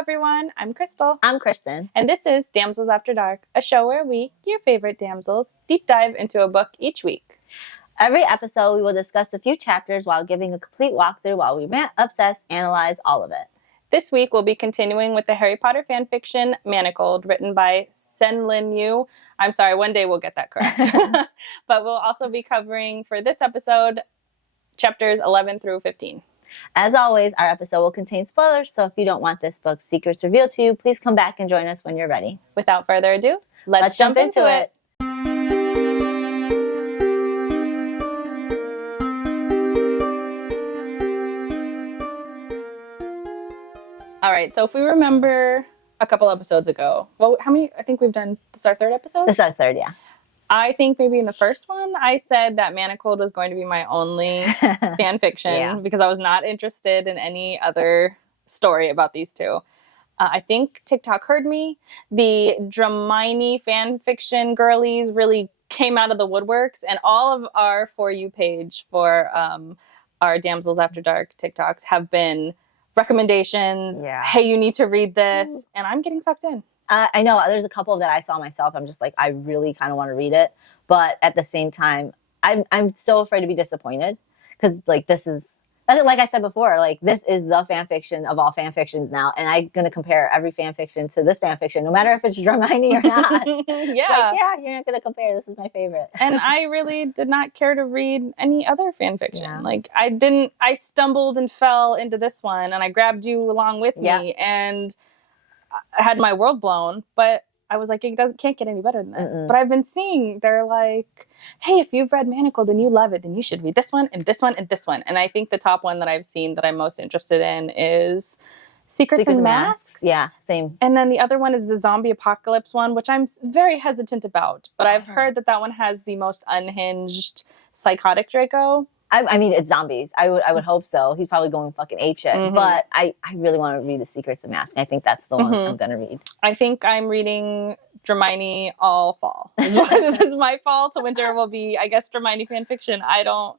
everyone. I'm Crystal. I'm Kristen. And this is Damsels After Dark, a show where we, your favorite damsels, deep dive into a book each week. Every episode, we will discuss a few chapters while giving a complete walkthrough while we rant, obsess, analyze all of it. This week, we'll be continuing with the Harry Potter fanfiction, Manacled, written by Sen-Lin Yu. I'm sorry, one day we'll get that correct. But we'll also be covering, for this episode, chapters 11 through 15. As always, our episode will contain spoilers, so if you don't want this book's secrets revealed to you, please come back and join us when you're ready. Without further ado, let's jump into it. All right, so if we remember a couple episodes ago, well, how many? I think we've done, this is our third episode? This is our third, yeah. I think maybe in the first one, I said that Manacled was going to be my only fan fiction because I was not interested in any other story about these two. I think TikTok heard me. The Dramini fan fiction girlies really came out of the woodworks, and all of our For You page for our Damsels After Dark TikToks have been recommendations. Yeah. Hey, you need to read this. And I'm getting sucked in. I know there's a couple that I saw myself. I'm just like, I really kind of want to read it. But at the same time, I'm so afraid to be disappointed. Because, like, this is, like I said before, like, this is the fan fiction of all fan fictions now. And I'm going to compare every fan fiction to this fan fiction, no matter if it's Dramini or not. You're not going to compare. This is my favorite. And I really did not care to read any other fan fiction. Yeah. Like, I stumbled and fell into this one, and I grabbed you along with me. And I had my world blown, but I was like, can't get any better than this. But I've been seeing, they're like, hey, if you've read Manacled and you love it, then you should read this one and this one and this one. And I think the top one that I've seen that I'm most interested in is Secrets and Masks. Yeah, same. And then the other one is the Zombie Apocalypse one, which I'm very hesitant about. But I've heard that one has the most unhinged psychotic Draco. I mean, it's zombies. I would hope so. He's probably going fucking apeshit. But I really want to read The Secrets of Mask. I think that's the one I'm going to read. I think I'm reading Dramini all fall. This is my fall to winter will be, I guess, Dramini fan fiction. I don't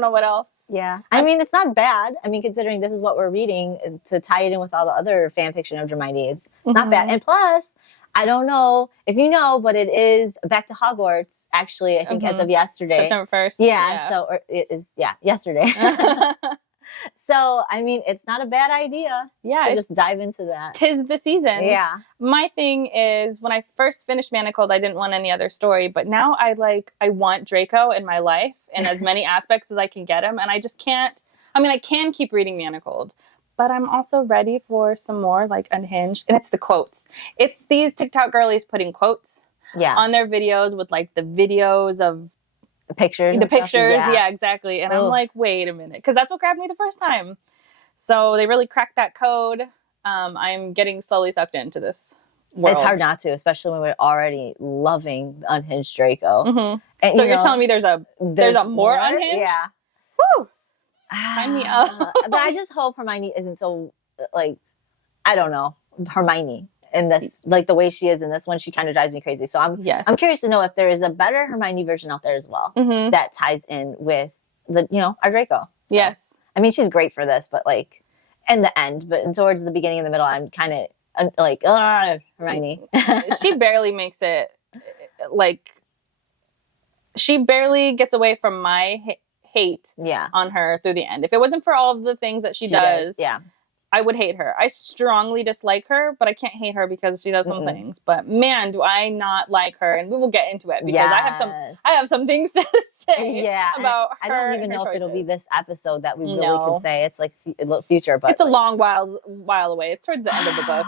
know what else. Yeah. I mean, it's not bad. I mean, considering this is what we're reading, to tie it in with all the other fan fiction of Dramini is not bad. And plus, I don't know if you know, but it is back to Hogwarts, actually, I think, as of yesterday. September 1st. Yeah. So it is, yesterday. So, I mean, it's not a bad idea. Yeah. To just dive into that. 'Tis the season. Yeah. My thing is, when I first finished Manacled, I didn't want any other story. But now I want Draco in my life in as many aspects as I can get him. And I just can't. I mean, I can keep reading Manacled. But I'm also ready for some more, like, unhinged. And it's the quotes. It's these TikTok girlies putting quotes on their videos with, like, the videos of the pictures. The pictures, yeah, exactly. And I'm like, wait a minute. Because that's what grabbed me the first time. So they really cracked that code. I'm getting slowly sucked into this world. It's hard not to, especially when we're already loving Unhinged Draco. And, so you're telling me there's a more Unhinged? Yeah. Woo! Sign me up. But I just hope Hermione isn't so, like, I don't know, Hermione in this, like, the way she is in this one, she kind of drives me crazy. So I'm curious to know if there is a better Hermione version out there as well that ties in with our Draco. So, yes. I mean, she's great for this, but, like, in the end, but towards the beginning and the middle, I'm kind of like, Hermione. She barely makes it, like, she barely gets away from my hate on her through the end. If it wasn't for all of the things that she does, I would hate her. I strongly dislike her, but I can't hate her because she does some things. But man, do I not like her, and we will get into it because I have some things to say about her. I don't even know if it'll be this episode that we really can say. It's like future, but it's a long while away. It's towards the end of the book.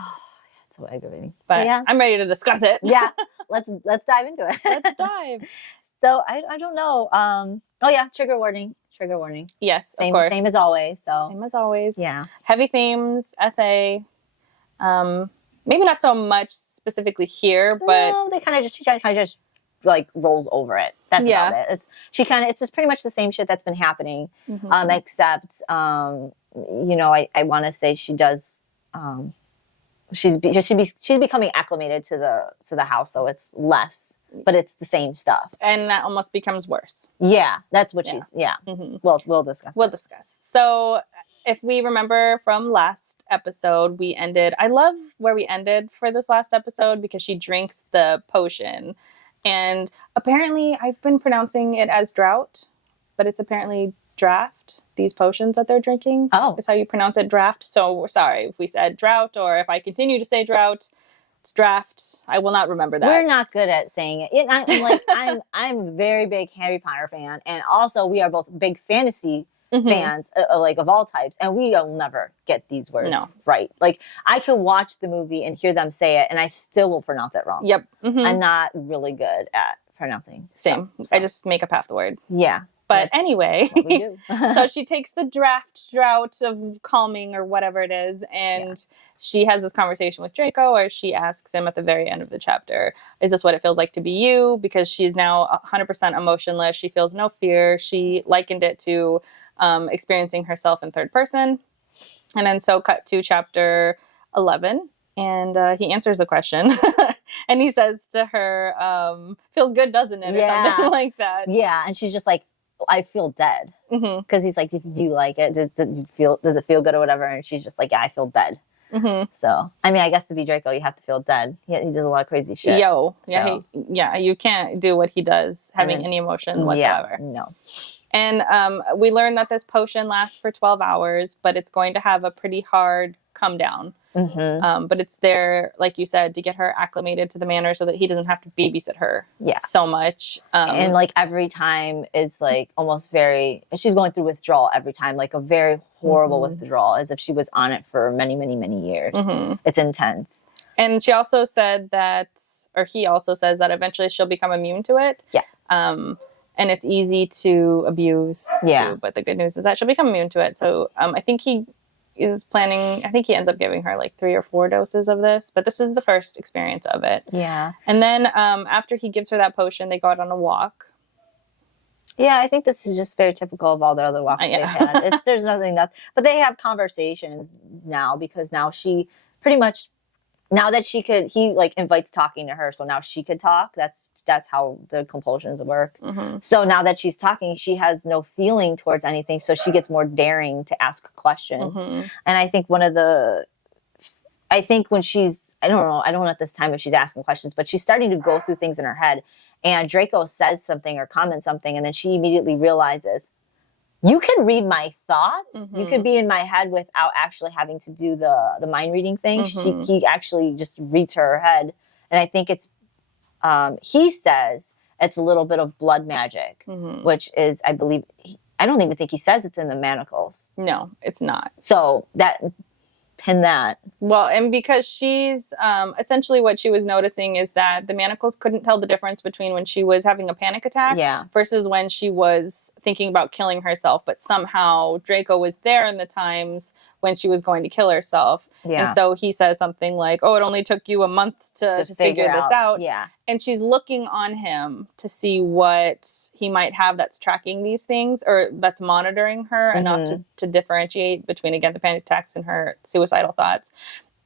It's so aggravating. But I'm ready to discuss it. Yeah, let's dive into it. Let's dive. So I don't know. Trigger warning. Trigger warning. Yes, of course. Same as always. So same as always. Yeah. Heavy themes, essay. Maybe not so much specifically here, but no, she kind of just like rolls over it. That's about it. It's just pretty much the same shit that's been happening. Except I want to say she does. She's becoming acclimated to the house, so it's less, but it's the same stuff, and that almost becomes worse. Yeah, that's what she's. Yeah, we'll discuss. We'll discuss. So if we remember from last episode, we ended, I love where we ended for this last episode because she drinks the potion. And apparently, I've been pronouncing it as drought, but it's apparently draft. These potions that they're drinking is how you pronounce it, draft. So we're sorry if we said drought, or if I continue to say drought, it's draft. I will not remember that. We're not good at saying it. I'm like, I'm a very big Harry Potter fan, and also we are both big fantasy fans, like of all types, and we will never get these words right. Like, I could watch the movie and hear them say it, and I still will pronounce it wrong. Yep. I'm not really good at pronouncing. Same. So. I just make up half the word. Yeah. But anyway, we do. So she takes the drought of calming or whatever it is, and she has this conversation with Draco, or she asks him at the very end of the chapter, is this what it feels like to be you? Because she's now 100% emotionless. She feels no fear. She likened it to experiencing herself in third person. And then so cut to chapter 11, and he answers the question. And he says to her, feels good, doesn't it? Or something like that. Yeah, and she's just like, I feel dead. Because he's like, do you like it? Does it feel good or whatever? And she's just like, yeah, I feel dead. So, I mean, I guess to be Draco, you have to feel dead. He does a lot of crazy shit. You can't do what he does having any emotion whatsoever. No. And we learn that this potion lasts for 12 hours, but it's going to have a pretty hard come down. But it's there, like you said, to get her acclimated to the manor so that he doesn't have to babysit her so much. And like every time is like almost she's going through withdrawal every time, like a very horrible withdrawal, as if she was on it for many, many, many years. It's intense. And she also said that, or he also says that eventually she'll become immune to it. Yeah. And it's easy to abuse too, but the good news is that she'll become immune to it. So I think he ends up giving her like 3 or 4 doses of this, but this is the first experience of it. Yeah. And then after he gives her that potion, they go out on a walk. Yeah, I think this is just very typical of all the other walks they've had. There's nothing but they have conversations now, because now she pretty much, now that he like invites talking to her, so now she could talk. That's how the compulsions work. So now that she's talking, she has no feeling towards anything, so she gets more daring to ask questions. And I think when she's, I don't know at this time if she's asking questions, but she's starting to go through things in her head, and Draco says something or comments something, and then she immediately realizes, you can read my thoughts. You could be in my head without actually having to do the mind reading thing. He actually just reads her head. And I think it's, he says it's a little bit of blood magic, which is, I believe, I don't even think he says it's in the Manacles. No, it's not. So pin that. Well, and because she's essentially what she was noticing is that the Manacles couldn't tell the difference between when she was having a panic attack versus when she was thinking about killing herself, but somehow Draco was there in the times when she was going to kill herself. And so he says something like, oh, it only took you a month to figure this out. And she's looking on him to see what he might have that's tracking these things, or that's monitoring her enough to differentiate between, again, the panic attacks and her suicidal thoughts.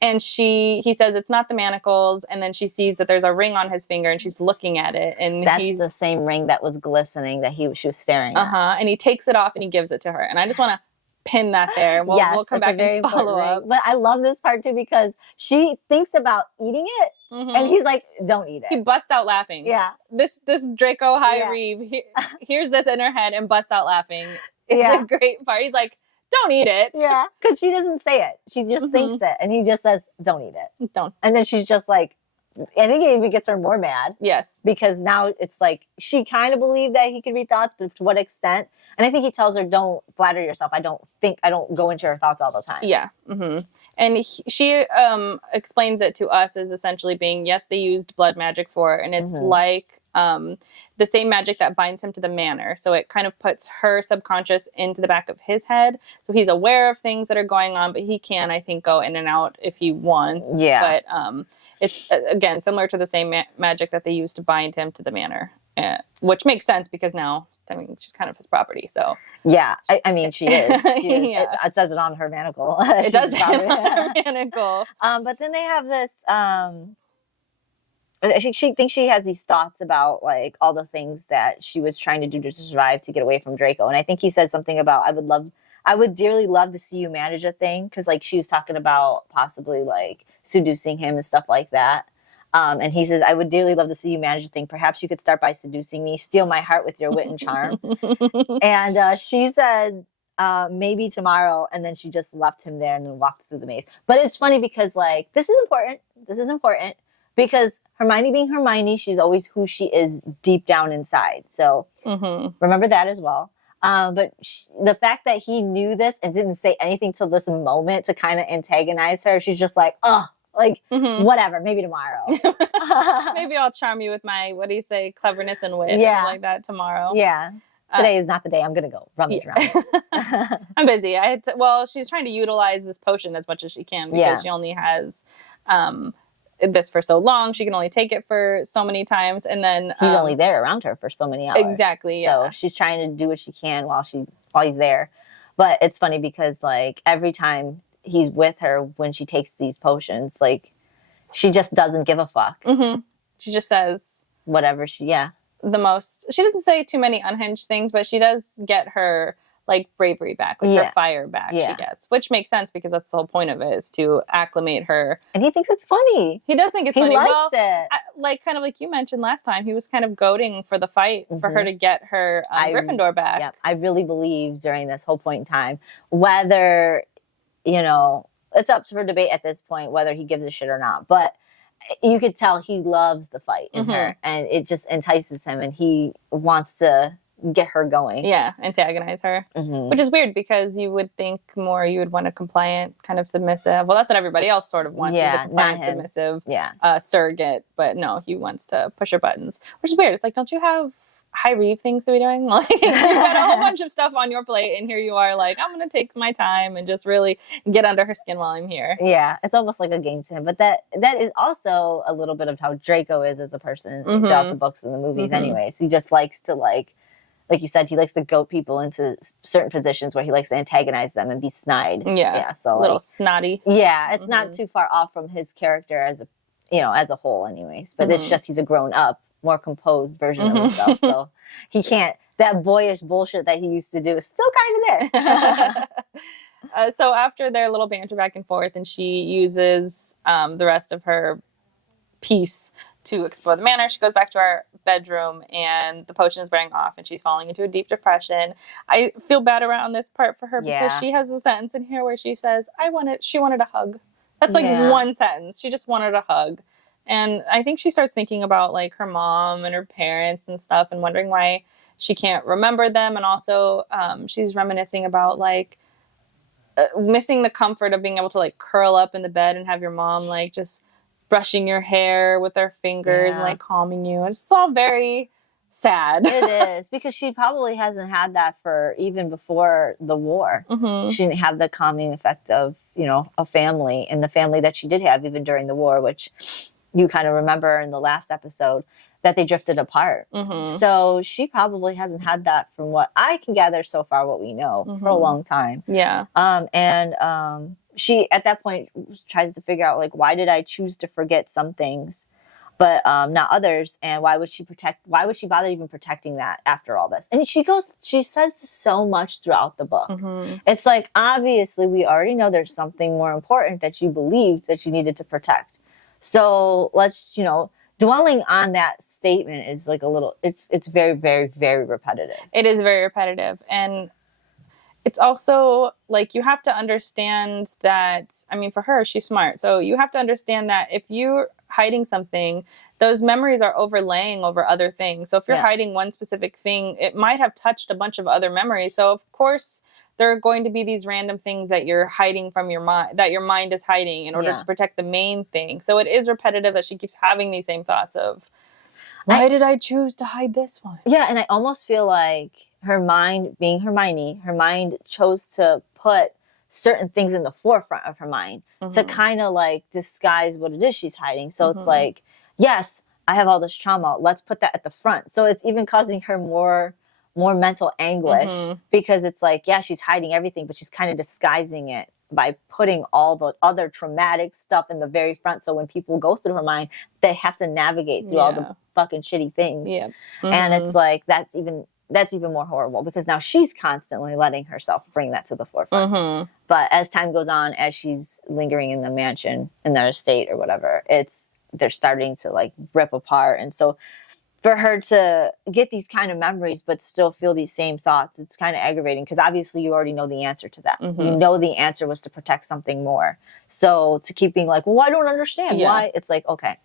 And he says it's not the Manacles, and then she sees that there's a ring on his finger, and she's looking at it, and that's the same ring that was glistening that she was staring at. And he takes it off and he gives it to her, and I just want to pin that there. We'll come back and follow up. But I love this part too, because she thinks about eating it, and he's like, "Don't eat it." He busts out laughing. Yeah, this Draco Reeve hears this in her head and busts out laughing. It's a great part. He's like, don't eat it. Yeah, because she doesn't say it. She just thinks it, and he just says, "Don't eat it." Don't. And then she's just like, I think it even gets her more mad. Yes. Because now it's like, she kind of believed that he could read thoughts, but to what extent? And I think he tells her, don't flatter yourself. I don't go into her thoughts all the time. Yeah. And she explains it to us as essentially being, yes, they used blood magic for it. And it's like the same magic that binds him to the manor. So it kind of puts her subconscious into the back of his head. So he's aware of things that are going on, but he can, I think, go in and out if he wants. Yeah. But it's, again, similar to the same magic that they used to bind him to the manor. Which makes sense because now, I mean, she's kind of his property, so. Yeah, I mean, she is. It says it on her manacle. It does say it on her manacle. But then they have this, she thinks she has these thoughts about, like, all the things that she was trying to do to survive to get away from Draco. And I think he says something about, I would dearly love to see you manage a thing, because like she was talking about possibly like seducing him and stuff like that. And he says, I would dearly love to see you manage a thing. Perhaps you could start by seducing me, steal my heart with your wit and charm. And she said, maybe tomorrow. And then she just left him there and then walked through the maze. But it's funny because like, this is important. This is important because Hermione being Hermione, she's always who she is deep down inside. So remember that as well. But the fact that he knew this and didn't say anything till this moment to kind of antagonize her, she's just like, ugh. Like, whatever, maybe tomorrow. Maybe I'll charm you with my, what do you say, cleverness and wit, or something like that tomorrow. Yeah. Today is not the day. I'm going to go rummage around. I'm busy. Well, she's trying to utilize this potion as much as she can because she only has this for so long. She can only take it for so many times. And then he's only there around her for so many hours. Exactly. So she's trying to do what she can while he's there. But it's funny because like every time he's with her when she takes these potions, like she just doesn't give a fuck. She just says whatever the most. She doesn't say too many unhinged things, but she does get her like bravery back, like her fire back. She gets, which makes sense because that's the whole point of it, is to acclimate her. And he thinks it's funny. He does think it's funny. He likes it. Like kind of like you mentioned last time, he was kind of goading for the fight for her to get her Gryffindor back. Yeah, I really believe during this whole point in time, whether it's up for debate at this point whether he gives a shit or not. But you could tell he loves the fight in her, and it just entices him, and he wants to get her going. Yeah, antagonize her, which is weird because you would think more you would want a compliant, kind of submissive. Well, that's what everybody else sort of wants. Yeah, a compliant, submissive surrogate. But no, he wants to push her buttons, which is weird. It's like, don't you have high reeve things to be doing? Like, you've got a whole bunch of stuff on your plate, and here you are like, I'm going to take my time and just really get under her skin while I'm here. Yeah, it's almost like a game to him. But that is also a little bit of how Draco is as a person throughout the books and the movies anyways. He just likes to like you said, he likes to goat people into certain positions where he likes to antagonize them and be snide. Yeah, so a little snotty. Yeah, it's not too far off from his character as a whole anyways. But it's just he's a grown up, more composed version of himself. So he can't, that boyish bullshit that he used to do is still kind of there. So after their little banter back and forth, and she uses the rest of her piece to explore the manor, she goes back to our bedroom, and the potion is wearing off, and she's falling into a deep depression. I feel bad around this part for her because she has a sentence in here where she says, she wanted a hug. That's like one sentence. She just wanted a hug. And I think she starts thinking about like her mom and her parents and stuff, and wondering why she can't remember them. And also she's reminiscing about like missing the comfort of being able to like curl up in the bed and have your mom like just brushing your hair with her fingers and like calming you. It's all very sad. It is, because she probably hasn't had that for even before the war. She didn't have the calming effect of, a family, and the family that she did have even during the war, which you kind of remember in the last episode that they drifted apart. So she probably hasn't had that, from what I can gather so far, what we know, for a long time. Yeah. She at that point tries to figure out like, why did I choose to forget some things but not others, and why would she bother even protecting that after all this? And she says this so much throughout the book. It's like, obviously we already know there's something more important that you believed that you needed to protect. So let's, dwelling on that statement is like a little, it's very, very, very repetitive. It is very repetitive. And it's also like, you have to understand that, I mean, for her, she's smart. So you have to understand that if you're hiding something, those memories are overlaying over other things. So if you're hiding one specific thing, it might have touched a bunch of other memories. So of course, there are going to be these random things that you're hiding from your mind, that your mind is hiding in order to protect the main thing. So it is repetitive that she keeps having these same thoughts of, why did I choose to hide this one? Yeah, and I almost feel like her mind, being Hermione, her mind chose to put certain things in the forefront of her mind to kind of like disguise what it is she's hiding. So it's like, yes, I have all this trauma. Let's put that at the front. So it's even causing her more mental anguish because it's like, yeah, she's hiding everything, but she's kind of disguising it by putting all the other traumatic stuff in the very front. So when people go through her mind, they have to navigate through all the fucking shitty things. And it's like, that's even that's even more horrible because now she's constantly letting herself bring that to the forefront. Mm-hmm. But as time goes on, as she's lingering in the mansion, in their estate or whatever, they're starting to like rip apart. And so for her to get these kind of memories but still feel these same thoughts, it's kind of aggravating because obviously you already know the answer to that. Mm-hmm. You know the answer was to protect something more. So to keep being like, well, I don't understand why. It's like, okay,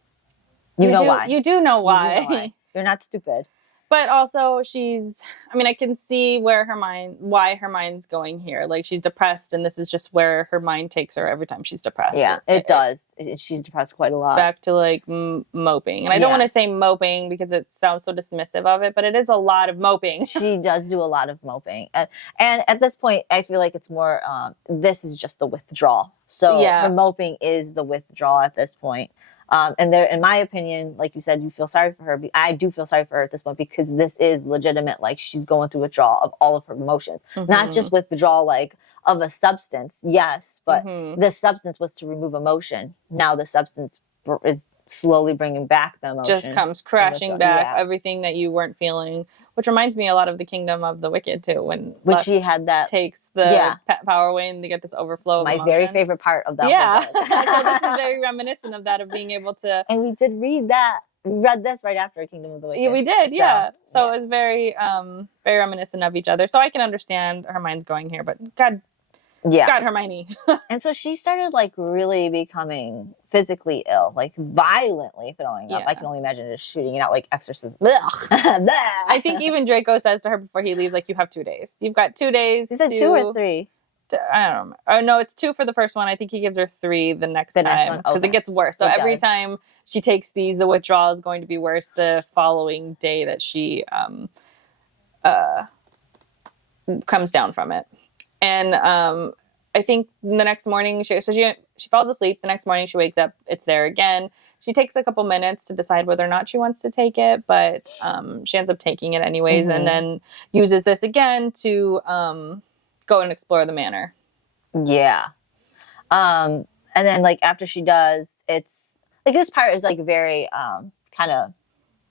you know why. You do know why. You do know why. You're not stupid. But also I can see why her mind's going here. Like she's depressed and this is just where her mind takes her every time she's depressed. Yeah, it does. She's depressed quite a lot. Back to like moping. And I don't want to say moping because it sounds so dismissive of it, but it is a lot of moping. She does do a lot of moping. And at this point, I feel like it's more, this is just the withdrawal. So her moping is the withdrawal at this point. And there, in my opinion, like you said, you feel sorry for her. I do feel sorry for her at this point because this is legitimate. Like she's going through withdrawal of all of her emotions, not just withdrawal like of a substance. Yes, but the substance was to remove emotion. Now the substance is slowly bringing back the emotion. Just comes crashing back everything that you weren't feeling, which reminds me a lot of the Kingdom of the Wicked too, when she had that takes the power away and they get this overflow. My very favorite part of that. Yeah, so this is very reminiscent of that, of being able to. And we did read that. We read this right after Kingdom of the Wicked. Yeah, we did. So it was very, very reminiscent of each other. So I can understand her mind's going here, but God, Hermione. And so she started like really becoming physically ill, like violently throwing up. I can only imagine just shooting it out like exorcism. I think even Draco says to her before he leaves, like, you have 2 days. You've got 2 days. He said 2 or 3. I don't know. Oh, no, it's 2 for the first one. I think he gives her 3 the next time because it gets worse. So every time she takes these, the withdrawal is going to be worse the following day that she comes down from it. And I think the next morning, she falls asleep. The next morning she wakes up. It's there again. She takes a couple minutes to decide whether or not she wants to take it, but she ends up taking it anyways, and then uses this again to go and explore the manor. Yeah. And then like after she does, it's like this part is like very kind of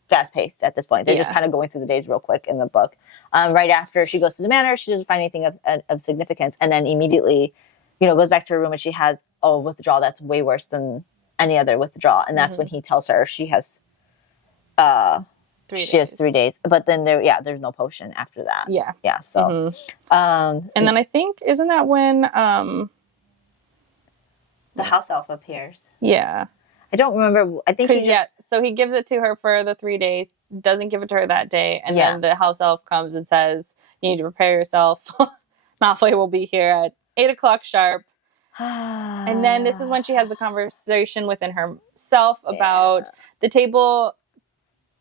fast paced at this point. They're just kind of going through the days real quick in the book. Right after she goes to the manor, she doesn't find anything of significance, and then immediately, goes back to her room and she has a withdrawal that's way worse than any other withdrawal, and that's when he tells her she has 3 days. But then there's no potion after that. Yeah. So, and then I think isn't that when the house elf appears? Yeah. I don't remember. I think so he gives it to her for the 3 days, doesn't give it to her that day, and then the house elf comes and says, you need to prepare yourself. Malfoy will be here at 8:00 sharp. And then this is when she has a conversation within herself about the table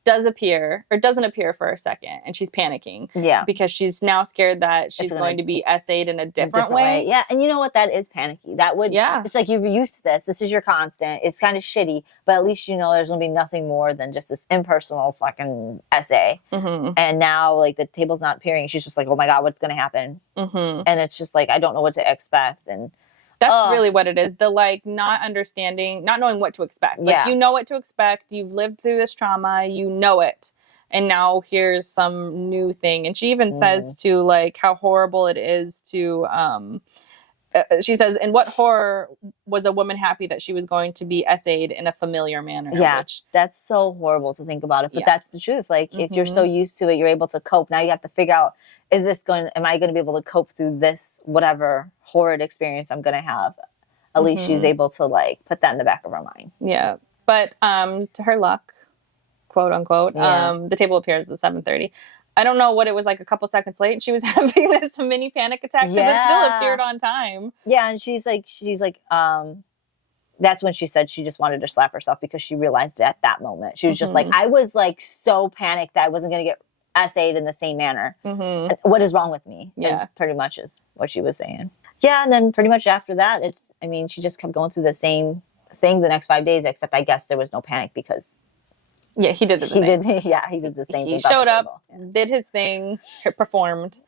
doesn't appear for a second, and she's panicking. Yeah. Because she's now scared that she's going to be essayed in a different way. Yeah. And you know what? That is panicky. That would, it's like you're used to this. This is your constant. It's kind of shitty, but at least there's going to be nothing more than just this impersonal fucking essay. And now, like, the table's not appearing. She's just like, oh my God, what's going to happen? And it's just like, I don't know what to expect. And that's really what it is. The like not understanding, not knowing what to expect. Like you know what to expect. You've lived through this trauma. You know it. And now here's some new thing. And she even says to like how horrible it is to, she says, in what horror was a woman happy that she was going to be essayed in a familiar manner? Yeah, that's so horrible to think about it. But that's the truth. Like if you're so used to it, you're able to cope. Now you have to figure out, am I going to be able to cope through this, whatever horrid experience I'm going to have? At least she's able to like put that in the back of her mind. Yeah. But to her luck, quote unquote, the table appears at 7:30. I don't know what it was like a couple seconds late. She was having this mini panic attack because it still appeared on time. Yeah. And she's like, that's when she said she just wanted to slap herself because she realized it at that moment. She was just like, I was like so panicked that I wasn't going to get essayed in the same manner. What is wrong with me? Is pretty much is what she was saying. Yeah, and then pretty much after that, she just kept going through the same thing the next 5 days, except I guess there was no panic because he did it. He did the same. He showed up, did his thing, performed,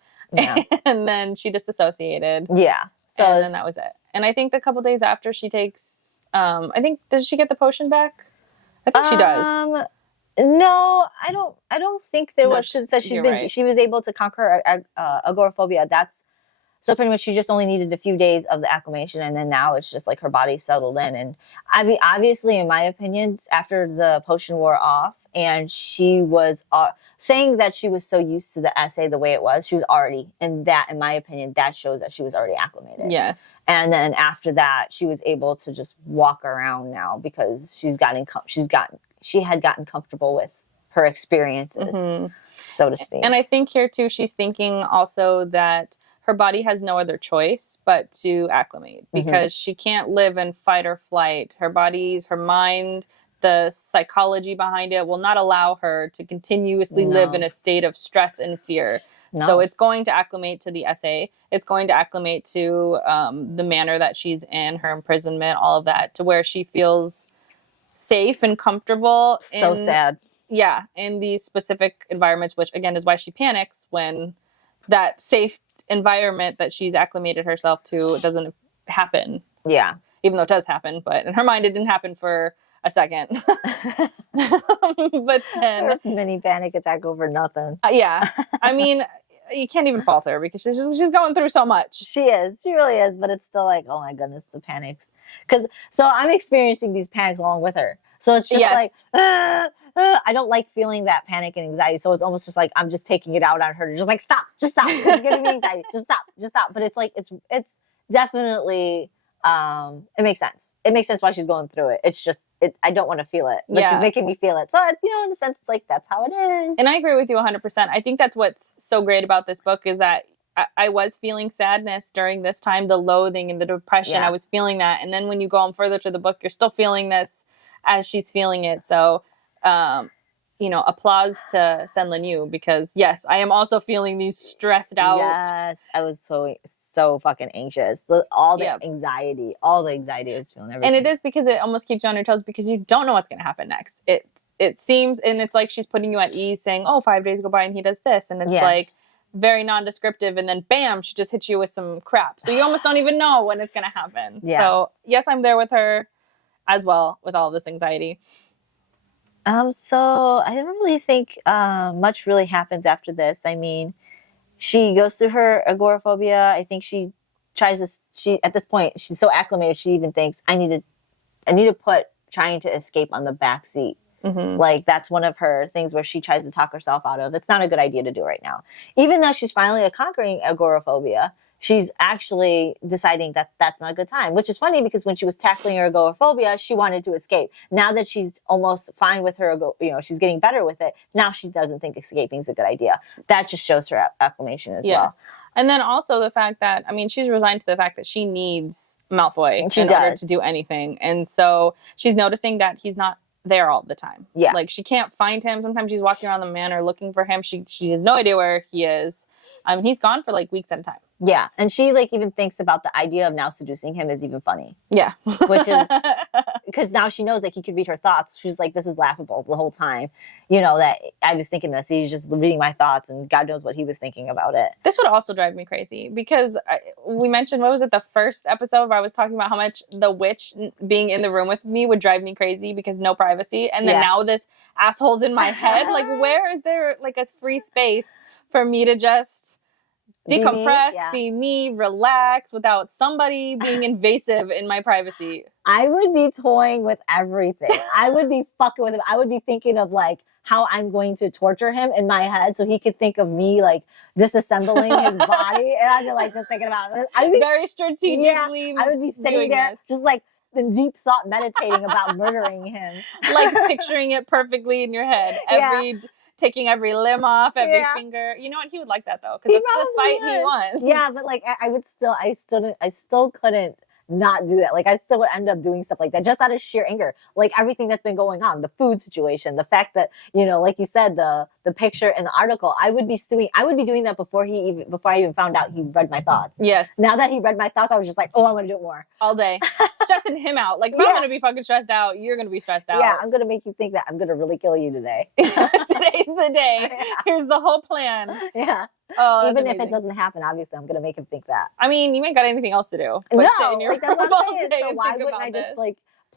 and then she disassociated. Yeah, and then that was it. And I think a couple days after she takes, does she get the potion back? I think she does. No, I don't think there was, because she was able to conquer agoraphobia. That's so pretty much she just only needed a few days of the acclimation, and then now it's just like her body settled in. And I mean, obviously, in my opinion, after the potion wore off, and she was saying that she was so used to the essay the way it was, she was already, and that, in my opinion, that shows that she was already acclimated. Yes. And then after that, she was able to just walk around now because she had gotten comfortable with her experiences, so to speak. And I think here too, she's thinking also that her body has no other choice but to acclimate, because she can't live in fight or flight. Her mind, the psychology behind it will not allow her to continuously live in a state of stress and fear. No. So it's going to acclimate to the essay. It's going to acclimate to the manner that she's in, her imprisonment, all of that, to where she feels safe and comfortable. So sad. Yeah, in these specific environments, which again is why she panics when that safe environment that she's acclimated herself to doesn't happen. Yeah. Even though it does happen, but in her mind it didn't happen for a second. But then her mini panic attack over nothing. Yeah. I mean, you can't even fault her because she's going through so much. She really is, but it's still like, oh my goodness, the panics. So I'm experiencing these panics along with her. So it's just like, I don't like feeling that panic and anxiety. So it's almost just like, I'm just taking it out on her. Just like, stop, just stop. It's giving me anxiety. Just stop. But it's like, it's definitely, it makes sense. It makes sense why she's going through it. It's just, I don't want to feel it, but she's making me feel it. So, in a sense, it's like, that's how it is. And I agree with you 100%. I think that's what's so great about this book is that I was feeling sadness during this time, the loathing and the depression. I was feeling that. And then when you go on further to the book, you're still feeling this as she's feeling it. So, applause to Senlin Yu, because yes, I am also feeling these stressed out. Yes, I was so fucking anxious. All the anxiety I was feeling. Everything. And it is because it almost keeps you on your toes because you don't know what's going to happen next. It seems, and it's like she's putting you at ease, saying, "Oh, 5 days go by and he does this," and it's like very non-descriptive, and then bam, she just hits you with some crap. So you almost don't even know when it's going to happen. Yeah. So yes, I'm there with her as well with all this anxiety. So I don't really think much really happens after this. I mean, she goes through her agoraphobia. I think she at this point, she's so acclimated, she even thinks, I need to put trying to escape on the back seat. Like, that's one of her things where she tries to talk herself out of. It's not a good idea to do right now. Even though she's finally conquering agoraphobia, she's actually deciding that that's not a good time, which is funny because when she was tackling her agoraphobia, she wanted to escape. Now that she's almost fine with her, she's getting better with it. Now she doesn't think escaping is a good idea. That just shows her acclimation as well. And then also the fact that, I mean, she's resigned to the fact that she needs Malfoy in order to do anything. And so she's noticing that he's not there all the time. Yeah. Like, she can't find him. Sometimes she's walking around the manor looking for him. She has no idea where he is. He's gone for like weeks at a time. Yeah. And she even thinks about the idea of now seducing him is even funny. Yeah. Which is because now she knows he could read her thoughts. She's like, this is laughable the whole time. That I was thinking this. He's just reading my thoughts and God knows what he was thinking about it. This would also drive me crazy because we mentioned, what was it, the first episode where I was talking about how much the witch being in the room with me would drive me crazy because no privacy. And then now this asshole's in my head. Like, where is there a free space for me to just decompress, be me, relax without somebody being invasive in my privacy? I would be toying with everything. I would be fucking with him. I would be thinking of how I'm going to torture him in my head so he could think of me disassembling his body. And I'd be just thinking about it. I'd be very strategically. I would be sitting there just in deep thought meditating about murdering him. Picturing it perfectly in your head. Taking every limb off, every finger. You know what? He would like that though, because it's the fight he wants. Yeah, but I still couldn't not do that. I still would end up doing stuff like that just out of sheer anger. Everything that's been going on, the food situation, the fact that, like you said, the picture and the article, I would be doing that before I even found out he read my thoughts. Yes. Now that he read my thoughts, I was just like, oh, I'm going to do it more. All day. Stressing him out. If I'm going to be fucking stressed out, you're going to be stressed out. Yeah, I'm going to make you think that I'm going to really kill you today. Today's the day. Yeah. Here's the whole plan. Yeah. Oh, even if it doesn't happen, obviously, I'm going to make him think that. I mean, you ain't got anything else to do. No, that's what I'm saying. So why wouldn't I just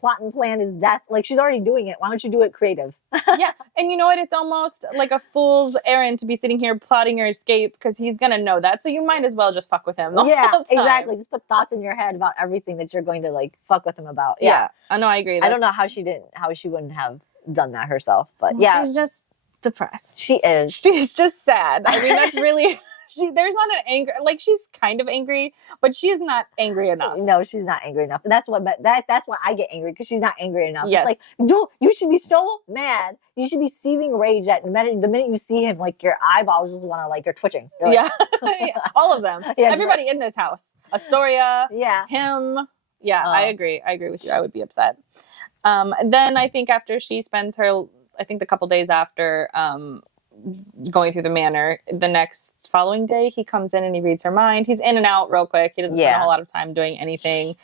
plot and plan his death. Like, she's already doing it. Why don't you do it creative? Yeah. And you know what? It's almost like a fool's errand to be sitting here plotting your escape because he's going to know that. So you might as well just fuck with him the whole time. Exactly. Just put thoughts in your head about everything that you're going to like fuck with him about. Yeah. I know. I agree. I don't know how she wouldn't have done that herself. But yeah. She's just depressed. She is. She's just sad. I mean, that's really... there's not an anger, like she's kind of angry, but she is not angry enough. No, she's not angry enough. That's why I get angry, because she's not angry enough. Yes. It's like, you should be so mad. You should be seething rage that the minute you see him, like your eyeballs just want to, like, you're twitching. You're like, Yeah. All of them. Yeah, everybody in this house. Astoria. Yeah. Him. Yeah, I agree. I agree with you. I would be upset. Then I think after she spends the couple days after, going through the manor, the next following day he comes in and he reads her mind. He's in and out real quick. He doesn't spend a whole lot of time doing anything.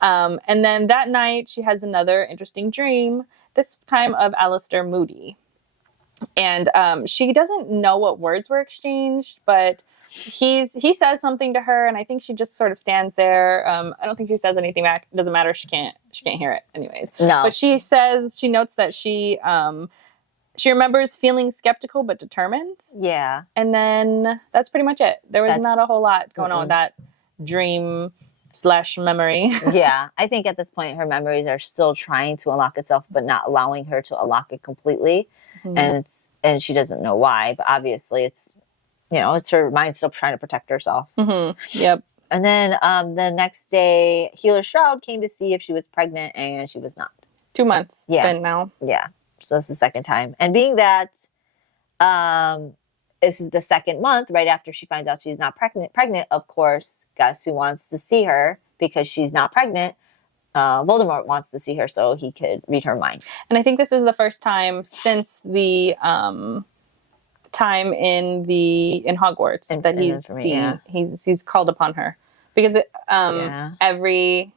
And then that night she has another interesting dream, this time of Alistair Moody. And she doesn't know what words were exchanged, but he says something to her, and I think she just sort of stands there. I don't think she says anything back. It doesn't matter. She can't hear it anyways. No. But she notes that she remembers feeling skeptical but determined. Yeah. And then that's pretty much it. There was not a whole lot going on with that dream/memory. Yeah. I think at this point her memories are still trying to unlock itself, but not allowing her to unlock it completely. Mm-hmm. And she doesn't know why, but obviously it's her mind still trying to protect herself. Mm-hmm. Yep. And then the next day, Healer Shroud came to see if she was pregnant, and she was not. 2 months. It's been now. Yeah. So that's the second time. And being that this is the second month, right after she finds out she's not pregnant, of course, guess who wants to see her? Because she's not pregnant, Voldemort wants to see her so he could read her mind. And I think this is the first time since the time in Hogwarts that he's seen. He's called upon her. Because the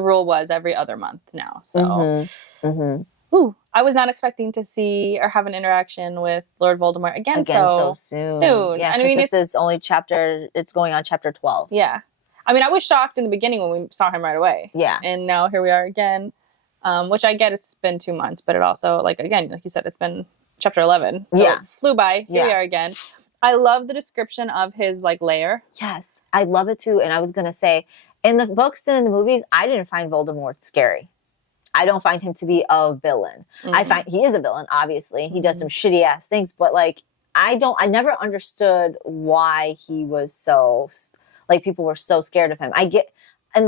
rule was every other month now. So... Mm-hmm. Mm-hmm. Ooh, I was not expecting to see or have an interaction with Lord Voldemort again so soon. Yeah, and I mean, this is only it's going on chapter 12. Yeah. I mean, I was shocked in the beginning when we saw him right away. Yeah. And now here we are again, which I get it's been 2 months, but it also, like you said, it's been chapter 11. So it flew by. Here we are again. I love the description of his, lair. Yes, I love it too. And I was going to say, in the books and in the movies, I didn't find Voldemort scary. I don't find him to be a villain. Mm-hmm. I find he is a villain, obviously. He does some shitty ass things, but I never understood why he was so, people were so scared of him. And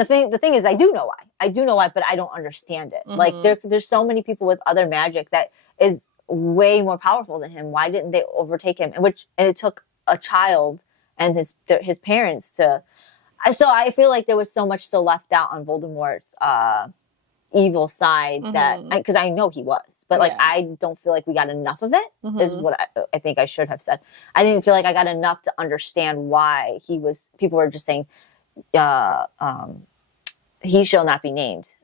the thing is, I do know why, but I don't understand it. Mm-hmm. There's so many people with other magic that is way more powerful than him. Why didn't they overtake him? And it took a child and his parents to, so I feel like there was so much still left out on Voldemort's, evil side, that because I know he was, but I don't feel like we got enough of it, is what I think I should have said. I didn't feel like I got enough to understand why people were just saying he shall not be named.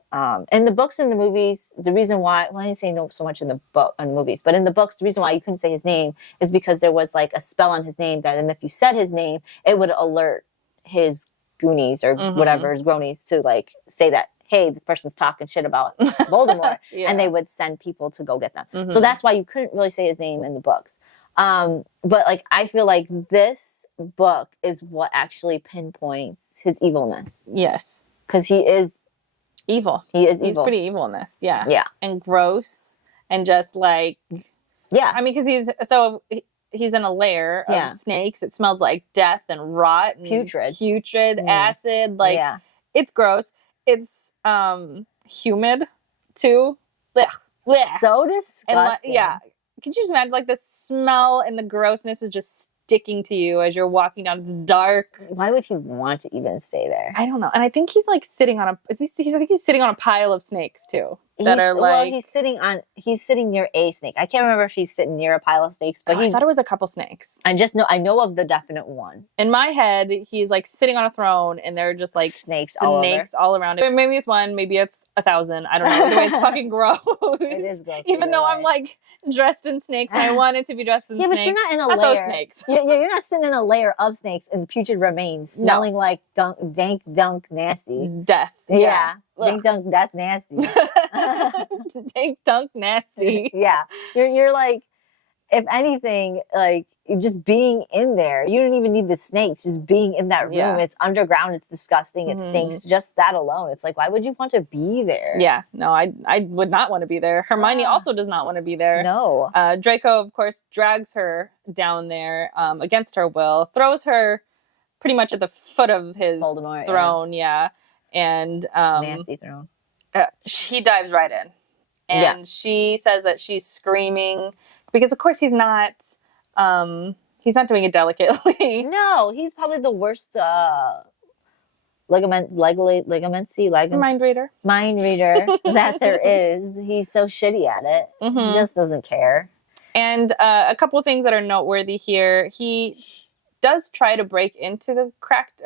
In the books and the movies, the reason why, I didn't say no so much in the movies, but in the books, the reason why you couldn't say his name is because there was a spell on his name that if you said his name, it would alert his Goonies or whatever, his Gronies, to say that, hey, this person's talking shit about Voldemort, and they would send people to go get them. Mm-hmm. So that's why you couldn't really say his name in the books. But I feel like this book is what actually pinpoints his evilness. Yes. Because he is evil. He is evil. He's pretty evil in this. Yeah. Yeah. And gross. And just yeah. I mean, because he's in a lair of snakes. It smells like death and rot. And putrid acid. It's gross. It's humid too. Blech. So disgusting. And could you just imagine the smell and the grossness is just sticking to you as you're walking down. It's dark. Why would he want to even stay there? I don't know. And I think he's sitting on I think he's sitting on a pile of snakes too. He's sitting near a snake. I can't remember if he's sitting near a pile of snakes, but I thought it was a couple snakes. I know of the definite one. In my head, he's sitting on a throne and they're just snakes all around it. Maybe it's one, maybe it's 1,000. I don't know. Anyway, it's fucking gross. It is gross. Even though I'm dressed in snakes and I wanted to be dressed in snakes. Yeah, but you're not in a lair. Those snakes. You're not sitting in a layer of snakes and putrid remains smelling like dank, nasty. Death. Yeah. Dink dunk, that's nasty. Tank dunk nasty. Yeah. You're like, if anything, like just being in there, you don't even need the snakes. Just being in that room, Yeah. it's underground, it's disgusting, it stinks. Just that alone, it's like, why would you want to be there? Yeah, no, I would not want to be there. Hermione also does not want to be there. No. Draco, of course, drags her down there against her will, throws her pretty much at the foot of his Voldemort, throne. Yeah, and nasty throne. She dives right in, and she says that she's screaming because, of course, he's not doing it delicately. No, he's probably the worst mind reader that there is. He's so shitty at it. He just doesn't care. And a couple of things that are noteworthy here. He does try to break into the cracked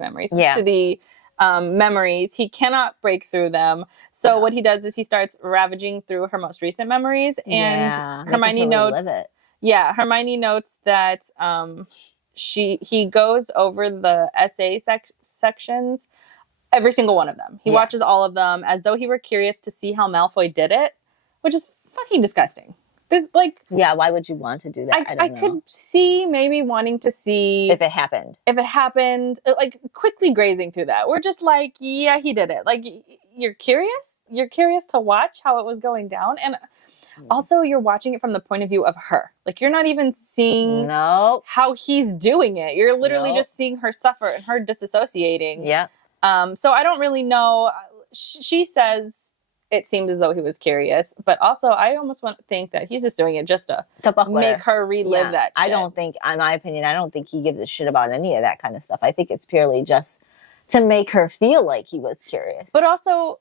memories, to the memories. He cannot break through them. So what he does is he starts ravaging through her most recent memories. And Hermione notes, Hermione notes that he goes over the essay sections, every single one of them. He watches all of them as though he were curious to see how Malfoy did it, which is fucking disgusting. This, like, why would you want to do that? I could see maybe wanting to see if it happened, like quickly grazing through that. We're just like, yeah, he did it. Like, you're curious to watch how it was going down. And also you're watching it from the point of view of her. Like, you're not even seeing how he's doing it. You're literally just seeing her suffer and her disassociating. Yeah. So I don't really know. She says it seemed as though he was curious, but also I almost think that he's just doing it just to make her relive that shit. I don't think, in my opinion, I don't think he gives a shit about any of that kind of stuff. I think it's purely just to make her feel like he was curious. But also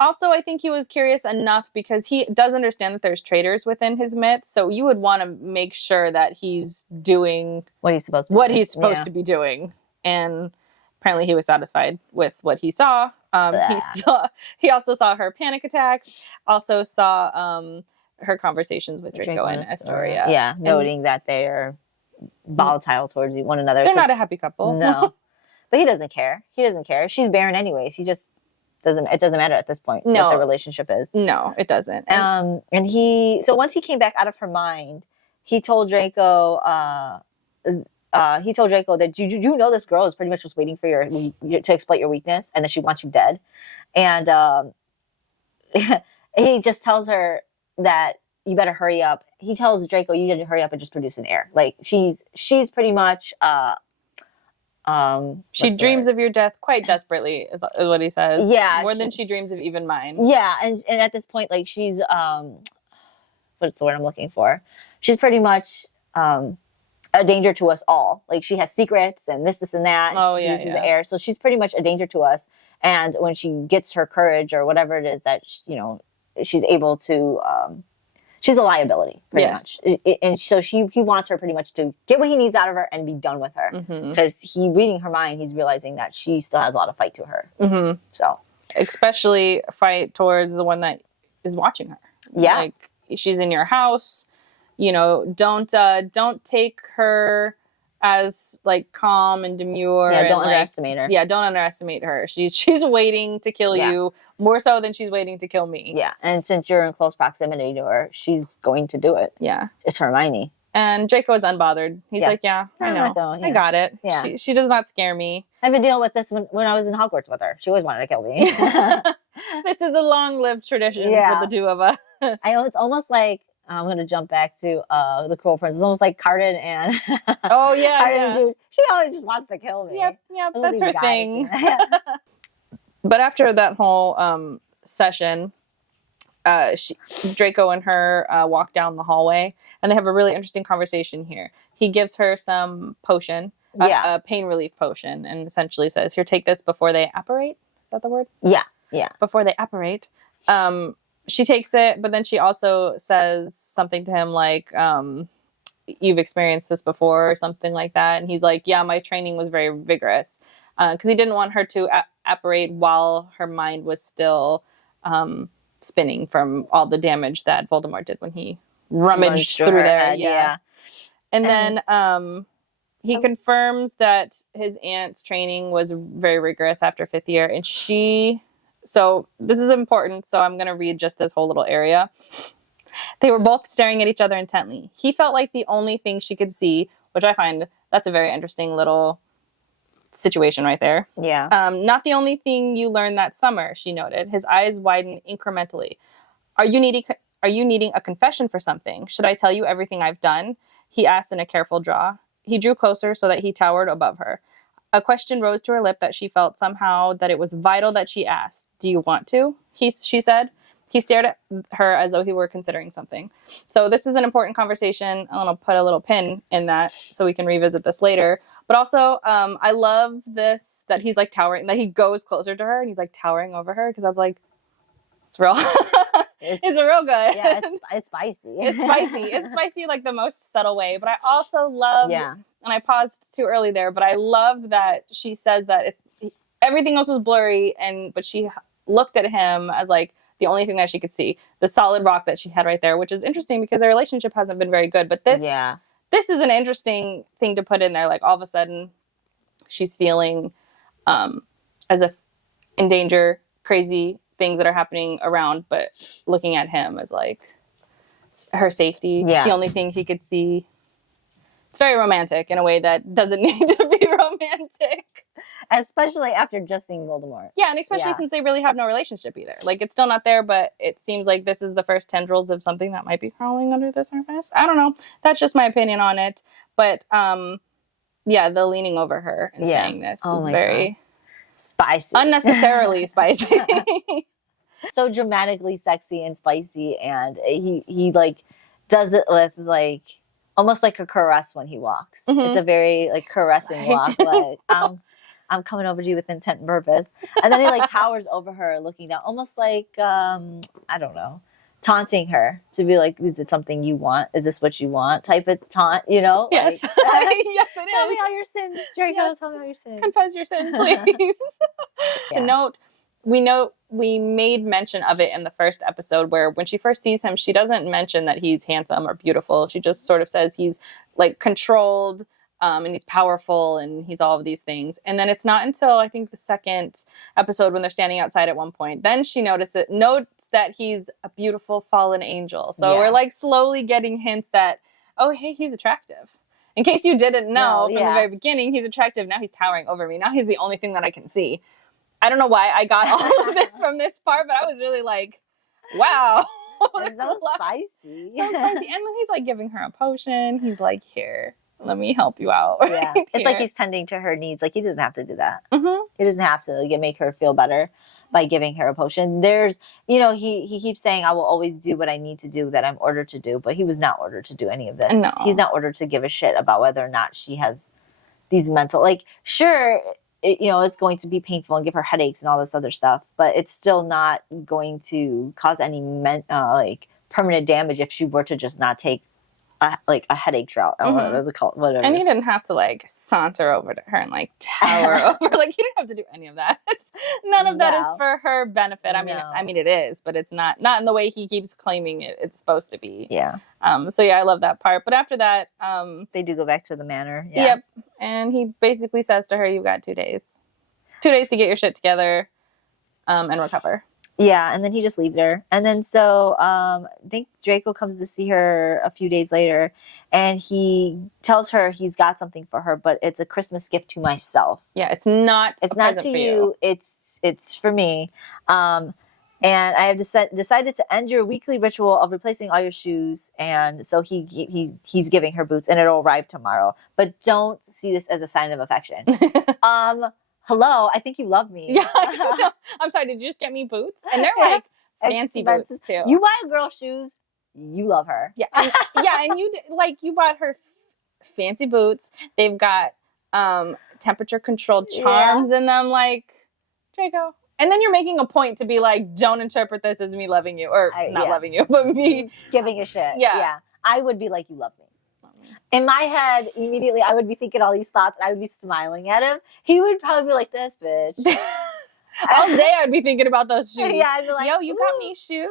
I think he was curious enough because he does understand that there's traitors within his midst. So you would want to make sure that he's doing what he's supposed to to be doing. And apparently he was satisfied with what he saw. He also saw her panic attacks, also saw her conversations with Draco and Astoria. Yeah, noting that they're volatile towards one another. They're not a happy couple. No. But he doesn't care. She's barren anyways. He just it doesn't matter at this point what the relationship is. No, it doesn't. And so once he came back out of her mind, he told Draco that you know this girl is pretty much just waiting for to exploit your weakness, and that she wants you dead. And he just tells her that you better hurry up. He tells Draco, you need to hurry up and just produce an heir. Like, she's pretty much she dreams of your death quite desperately, is what he says. Yeah, more than she dreams of even mine. Yeah, and at this point, like, she's what's the word I'm looking for? She's pretty much a danger to us all. Like, she has secrets and this and that. She uses the air, so she's pretty much a danger to us. And when she gets her courage or whatever it is that she's able to, she's a liability pretty much. And so he wants her pretty much to get what he needs out of her and be done with her. Because reading her mind, he's realizing that she still has a lot of fight to her. So, especially fight towards the one that is watching her. Yeah, like, she's in your house. Don't take her as, like, calm and demure. Yeah, don't and, underestimate her. Yeah, don't underestimate her. She's waiting to kill you more so than she's waiting to kill me. Yeah, and since you're in close proximity to her, she's going to do it. Yeah. It's Hermione. And Draco is unbunbothered. He's like, I know. I got it. Yeah. She does not scare me. I've been dealing with this when I was in Hogwarts with her. She always wanted to kill me. This is a long-lived tradition for the two of us. It's almost like, I'm going to jump back to the Cruel Prince. It's almost like Carden and Carden Dude. She always just wants to kill me. Yep, that's her thing. But after that whole session, Draco and her walk down the hallway, and they have a really interesting conversation here. He gives her some potion, a pain relief potion, and essentially says, here, take this before they apparate. Is that the word? Yeah. Before they apparate. She takes it, but then she also says something to him like, you've experienced this before, or something like that. And he's like, yeah, my training was very vigorous. Because he didn't want her to apparate while her mind was still spinning from all the damage that Voldemort did when he rummaged through there. Yeah. And then he confirms that his aunt's training was very rigorous after 5th year. And she So this is important, so I'm going to read just this whole little area. They were both staring at each other intently. He felt like the only thing she could see, which I find that's a very interesting little situation right there. Yeah. Not the only thing you learned that summer, she noted. His eyes widened incrementally. Are you needing a confession for something? Should I tell you everything I've done? He asked in a careful draw. He drew closer so that he towered above her. A question rose to her lip that she felt somehow that it was vital that she asked. Do you want to? She said. He stared at her as though he were considering something. So this is an important conversation. I'll put a little pin in that so we can revisit this later. But also, I love this, that he's like towering, that he goes closer to her and he's like towering over her, because I was like, it's real. It's real good. Yeah, it's spicy. It's spicy. It's spicy like the most subtle way. But I also love, and I paused too early there, but I loved that she says that it's everything else was blurry, but she looked at him as like the only thing that she could see, the solid rock that she had right there, which is interesting because their relationship hasn't been very good. But this is an interesting thing to put in there. Like all of a sudden she's feeling as if in danger, crazy things that are happening around, but looking at him as like her safety, the only thing she could see. It's very romantic in a way that doesn't need to be romantic. Especially after just seeing Voldemort. Yeah, and especially since they really have no relationship either. Like, it's still not there, but it seems like this is the first tendrils of something that might be crawling under the surface. I don't know. That's just my opinion on it. But, the leaning over her and saying this is very spicy. Unnecessarily spicy. So dramatically sexy and spicy, and he like does it with like almost like a caress when he walks. Mm-hmm. It's a very like caressing walk. Like I'm coming over to you with intent and purpose, and then he like towers over her, looking down, almost like I don't know, taunting her to be like, is it something you want? Is this what you want? Type of taunt, you know? Yes, like, yes, it is. Tell me all your sins, Draco. Yes. Tell me all your sins. Confess your sins, please. To note, we made mention of it in the first episode where when she first sees him, she doesn't mention that he's handsome or beautiful. She just sort of says he's like controlled and he's powerful and he's all of these things. And then it's not until I think the second episode when they're standing outside at one point, then she notes that he's a beautiful fallen angel. So we're like slowly getting hints that, oh, hey, he's attractive. In case you didn't know from the very beginning, he's attractive. Now he's towering over me. Now he's the only thing that I can see. I don't know why I got all of this from this part, but I was really like, wow. It's so spicy. So spicy. And when he's like giving her a potion, he's like, here, let me help you out. Yeah. It's like he's tending to her needs. Like he doesn't have to do that. Mm-hmm. He doesn't have to like, make her feel better by giving her a potion. There's, he keeps saying, I will always do what I need to do that I'm ordered to do, but he was not ordered to do any of this. No. He's not ordered to give a shit about whether or not she has these mental, like, sure, it's going to be painful and give her headaches and all this other stuff, but it's still not going to cause any permanent damage if she were to just not take a headache drought or whatever. And he didn't have to like saunter over to her and like tower over. Like he didn't have to do any of that. None of that is for her benefit. I mean it is, but it's not in the way he keeps claiming it's supposed to be. Yeah. So I love that part. But after that, they do go back to the manor. Yeah. Yep. And he basically says to her, "You've got 2 days. 2 days to get your shit together, and recover." Yeah, and then he just leaves her. And then so I think Draco comes to see her a few days later, and he tells her he's got something for her, but it's a Christmas gift to myself. Yeah, it's not to you. It's for me. And I have decided to end your weekly ritual of replacing all your shoes. And so he's giving her boots, and it'll arrive tomorrow. But don't see this as a sign of affection. Hello, I think you love me. Yeah, I'm sorry, did you just get me boots? And they're like fancy boots too. You buy a girl shoes, you love her. Yeah, and you bought her fancy boots. They've got temperature controlled charms in them, like Draco. And then you're making a point to be like, don't interpret this as me loving you, or not loving you, but me giving a shit. Yeah, I would be like, you love me. In my head, immediately, I would be thinking all these thoughts, and I would be smiling at him. He would probably be like, this bitch. All day I would be thinking about those shoes. Yeah, I'd be like, yo, you got me shoes.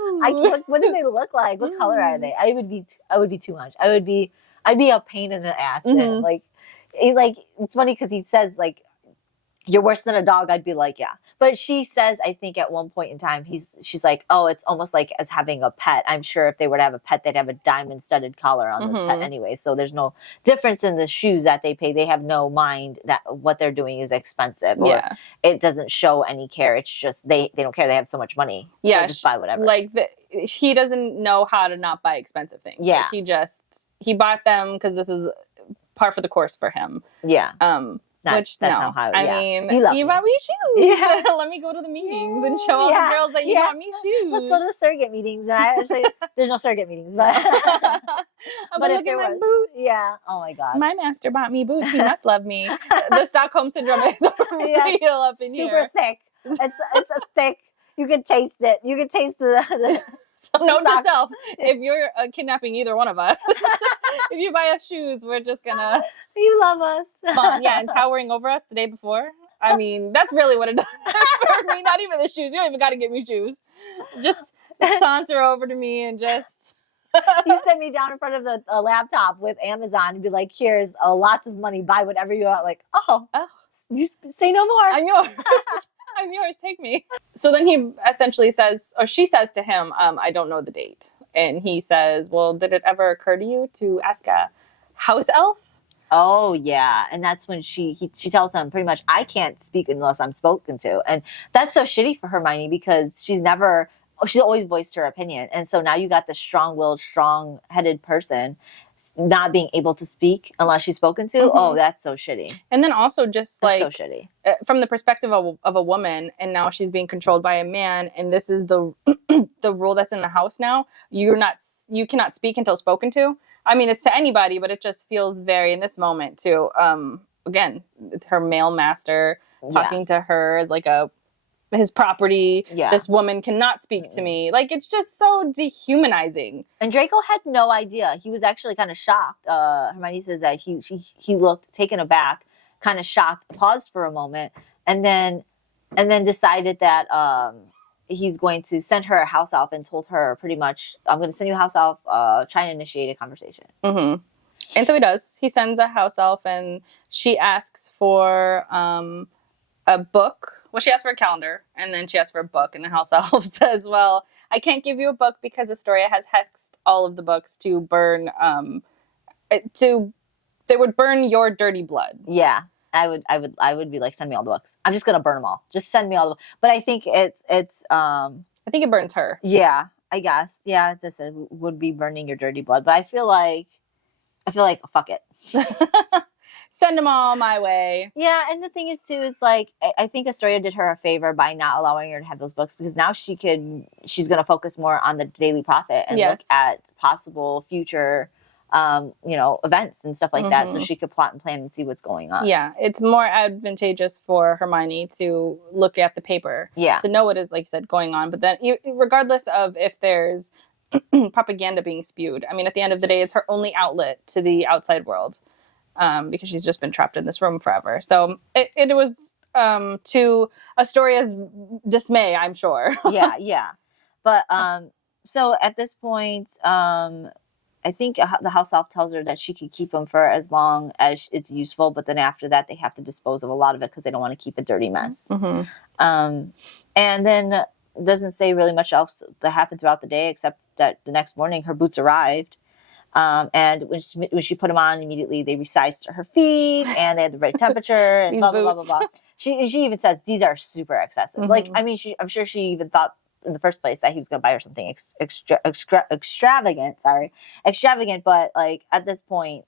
What do they look like? What color are they? I would be too much. I'd be a pain in the ass. Mm-hmm. Then. Like, it's funny because he says, like, you're worse than a dog, I'd be like, yeah. But she says, I think at one point in time, she's like, oh, it's almost like as having a pet. I'm sure if they were to have a pet, they'd have a diamond studded collar on this pet anyway. So there's no difference in the shoes that they pay. They have no mind that what they're doing is expensive. Or it doesn't show any care. It's just they don't care. They have so much money. Yeah. They'll just buy whatever. Like he doesn't know how to not buy expensive things. Yeah. Like he bought them because this is par for the course for him. Yeah. That's not how. I mean, you bought me shoes. Yeah. Let me go to the meetings and show all the girls that you bought me shoes. Let's go to the surrogate meetings. And I actually, there's no surrogate meetings, but but look at my boots. Yeah. Oh my god. My master bought me boots. He must love me. The Stockholm syndrome is real up in super here. Thick. It's a thick. You can taste it. You can taste the So note to self: if you're kidnapping either one of us, if you buy us shoes, we're just gonna. You love us. And towering over us the day before. I mean, that's really what it does for me. Not even the shoes. You don't even got to get me shoes. Just saunter over to me and just. You sit me down in front of the laptop with Amazon and be like, "Here's lots of money. Buy whatever you want." Like, oh, you say no more. I'm yours. I'm yours. Take me. So then he essentially says, or she says to him, "I don't know the date," and he says, "Well, did it ever occur to you to ask a house elf?" Oh yeah, and that's when she tells him pretty much, I can't speak unless I'm spoken to, and that's so shitty for Hermione because she's always voiced her opinion, and so now you got this strong-willed, strong-headed person not being able to speak unless she's spoken to. Oh, that's so shitty. And then also just that's so shitty from the perspective of a woman, and now she's being controlled by a man, and this is the the rule that's in the house now. You cannot speak until spoken to. I mean, it's to anybody, but it just feels very in this moment too. Again, her male master talking to her as like his property. Yeah. This woman cannot speak to me. Like, it's just so dehumanizing. And Draco had no idea. He was actually kind of shocked. Hermione says that he looked taken aback, kind of shocked, paused for a moment, and then decided that he's going to send her a house elf and told her pretty much, I'm going to send you a house elf, try and initiate a conversation. And so he does. He sends a house elf and she asks for a book. Well, she asked for a calendar and then she asked for a book. And the house elf says, well, I can't give you a book because Astoria has hexed all of the books to burn, they would burn your dirty blood. Yeah. I would be like, send me all the books. I'm just gonna burn them all. Just send me all the books. But I think I think it burns her. Yeah, I guess. Yeah, this would be burning your dirty blood. But I feel like fuck it. Send them all my way. Yeah, and the thing is too is like I think Astoria did her a favor by not allowing her to have those books because now she's gonna focus more on the Daily Prophet and look at possible future events and stuff like that, so she could plot and plan and see what's going on. Yeah, it's more advantageous for Hermione to look at the paper, to know what is, like you said, going on. But then, regardless of if there's propaganda being spewed, I mean, at the end of the day, it's her only outlet to the outside world, because she's just been trapped in this room forever. So it was to Astoria's dismay, I'm sure. yeah. But so at this point, I think the house elf tells her that she could keep them for as long as it's useful, but then after that they have to dispose of a lot of it because they don't want to keep a dirty mess. And then doesn't say really much else that happened throughout the day except that the next morning her boots arrived. And when she put them on, immediately they resized her feet and they had the right temperature and blah, blah, blah, blah, blah. She even says these are super excessive. Like, I mean, I'm sure she even thought in the first place that he was going to buy her something extravagant, but like at this point,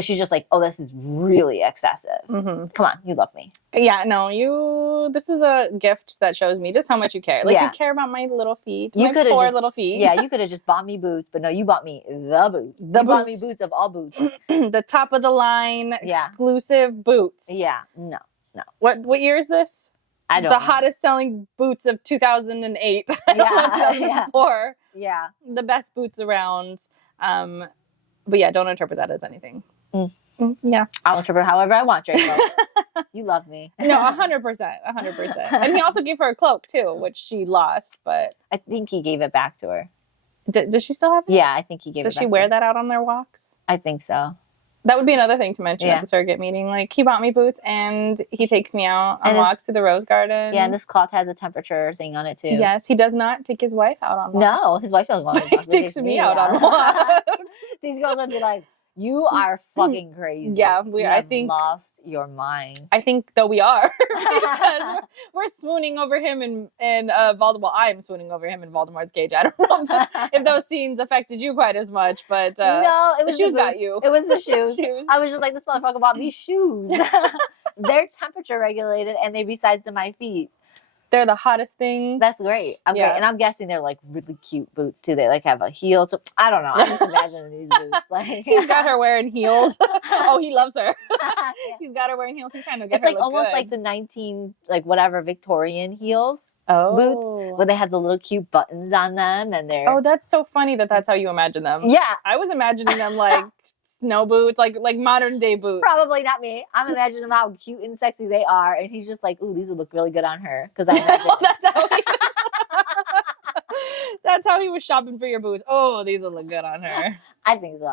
she's just like, oh, this is really excessive. Come on, you love me. Yeah, no, this is a gift that shows me just how much you care. Like, you care about my little feet, my poor little feet. Yeah, you could have just bought me boots, but no, you bought me the boots. You bought me boots of all boots. The top of the line, exclusive boots. Yeah, no. What year is this? I don't know. Hottest selling boots of 2008. 2004. Yeah. The best boots around. But yeah, don't interpret that as anything. Yeah. I'll interpret however I want, Draco. You love me. No, 100%. And he also gave her a cloak too, which she lost, but I think he gave it back to her. Does she still have it? Yeah, I think he gave it back to her. Does she wear that out on their walks? I think so. That would be another thing to mention at the surrogate meeting. Like, he bought me boots and he takes me out on walks through the rose garden. Yeah, and this cloth has a temperature thing on it too. Yes, he does not take his wife out on walks. No, his wife doesn't want to walk. He takes me out on walks. These girls would be like, you are fucking crazy. Yeah, I think lost your mind. I think though we are because we're swooning over him in Voldemort. Well, I'm swooning over him in Voldemort's cage. I don't know if those scenes affected you quite as much, but no, it was the shoes got you. It was the shoes. I was just like, this motherfucker bought me shoes. They're temperature regulated and they resized to my feet. They're the hottest thing. That's great. Great. And I'm guessing they're like really cute boots too. They like have a heel. So I don't know. I'm just imagining these boots. Like he's got her wearing heels. Oh, he loves her. Yeah. He's got her wearing heels. He's trying to get her. It's like almost like the 19 like whatever Victorian heels. Boots where they have the little cute buttons on them and they're that's so funny that's how you imagine them. Yeah, I was imagining them like snow boots, like modern day boots. Probably not me. I'm imagining how cute and sexy they are, and he's just like, "Ooh, these would look really good on her." Because I imagine that's how he was shopping for your boots. Oh, these would look good on her. I think so.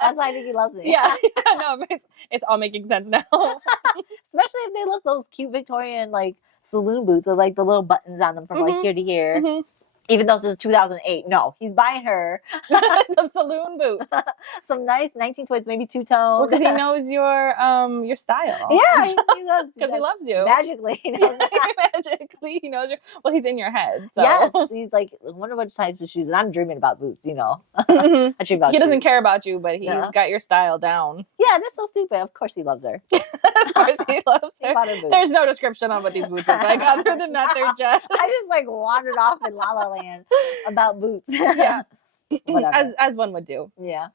That's why I think he loves me. Yeah, no, it's all making sense now. Especially if they look those cute Victorian like saloon boots with like the little buttons on them from like here to here. Mm-hmm. Even though this is 2008, no, he's buying her some saloon boots, some nice 1920s, maybe two-tone. Well, because he knows your style. Yeah, he does. Because he loves you magically. He knows magically, he knows you. Well, he's in your head. So. Yes, he's like, I wonder what types of shoes. And I'm dreaming about boots. You know, I dream about. He doesn't care about you, but he's got your style down. Yeah, that's so stupid. Of course, he loves her. Of course, he loves her. There's no description on what these boots look like, other than that they're just. I just like wandered off in La La Land about boots. Yeah. as one would do. Yeah.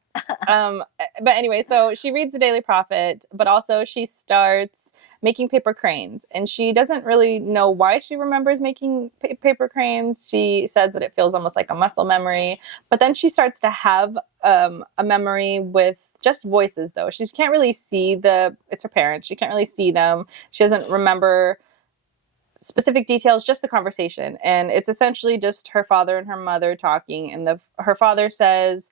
But anyway, so she reads the Daily Prophet, but also she starts making paper cranes, and she doesn't really know why she remembers making paper cranes. She says that it feels almost like a muscle memory, but then she starts to have a memory with just voices, though. She can't really see it's her parents. She can't really see them. She doesn't remember specific details, just the conversation. And it's essentially just her father and her mother talking. And her father says,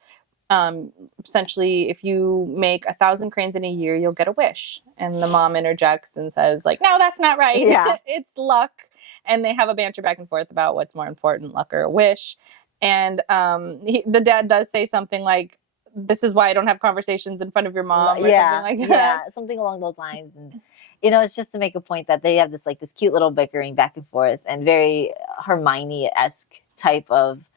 essentially, if you make 1,000 cranes in a year, you'll get a wish. And the mom interjects and says, like, no, that's not right. Yeah. It's luck. And they have a banter back and forth about what's more important, luck or a wish. And the dad does say something like, this is why I don't have conversations in front of your mom, or something like that. Yeah, something along those lines. And, it's just to make a point that they have this cute little bickering back and forth and very Hermione-esque type of,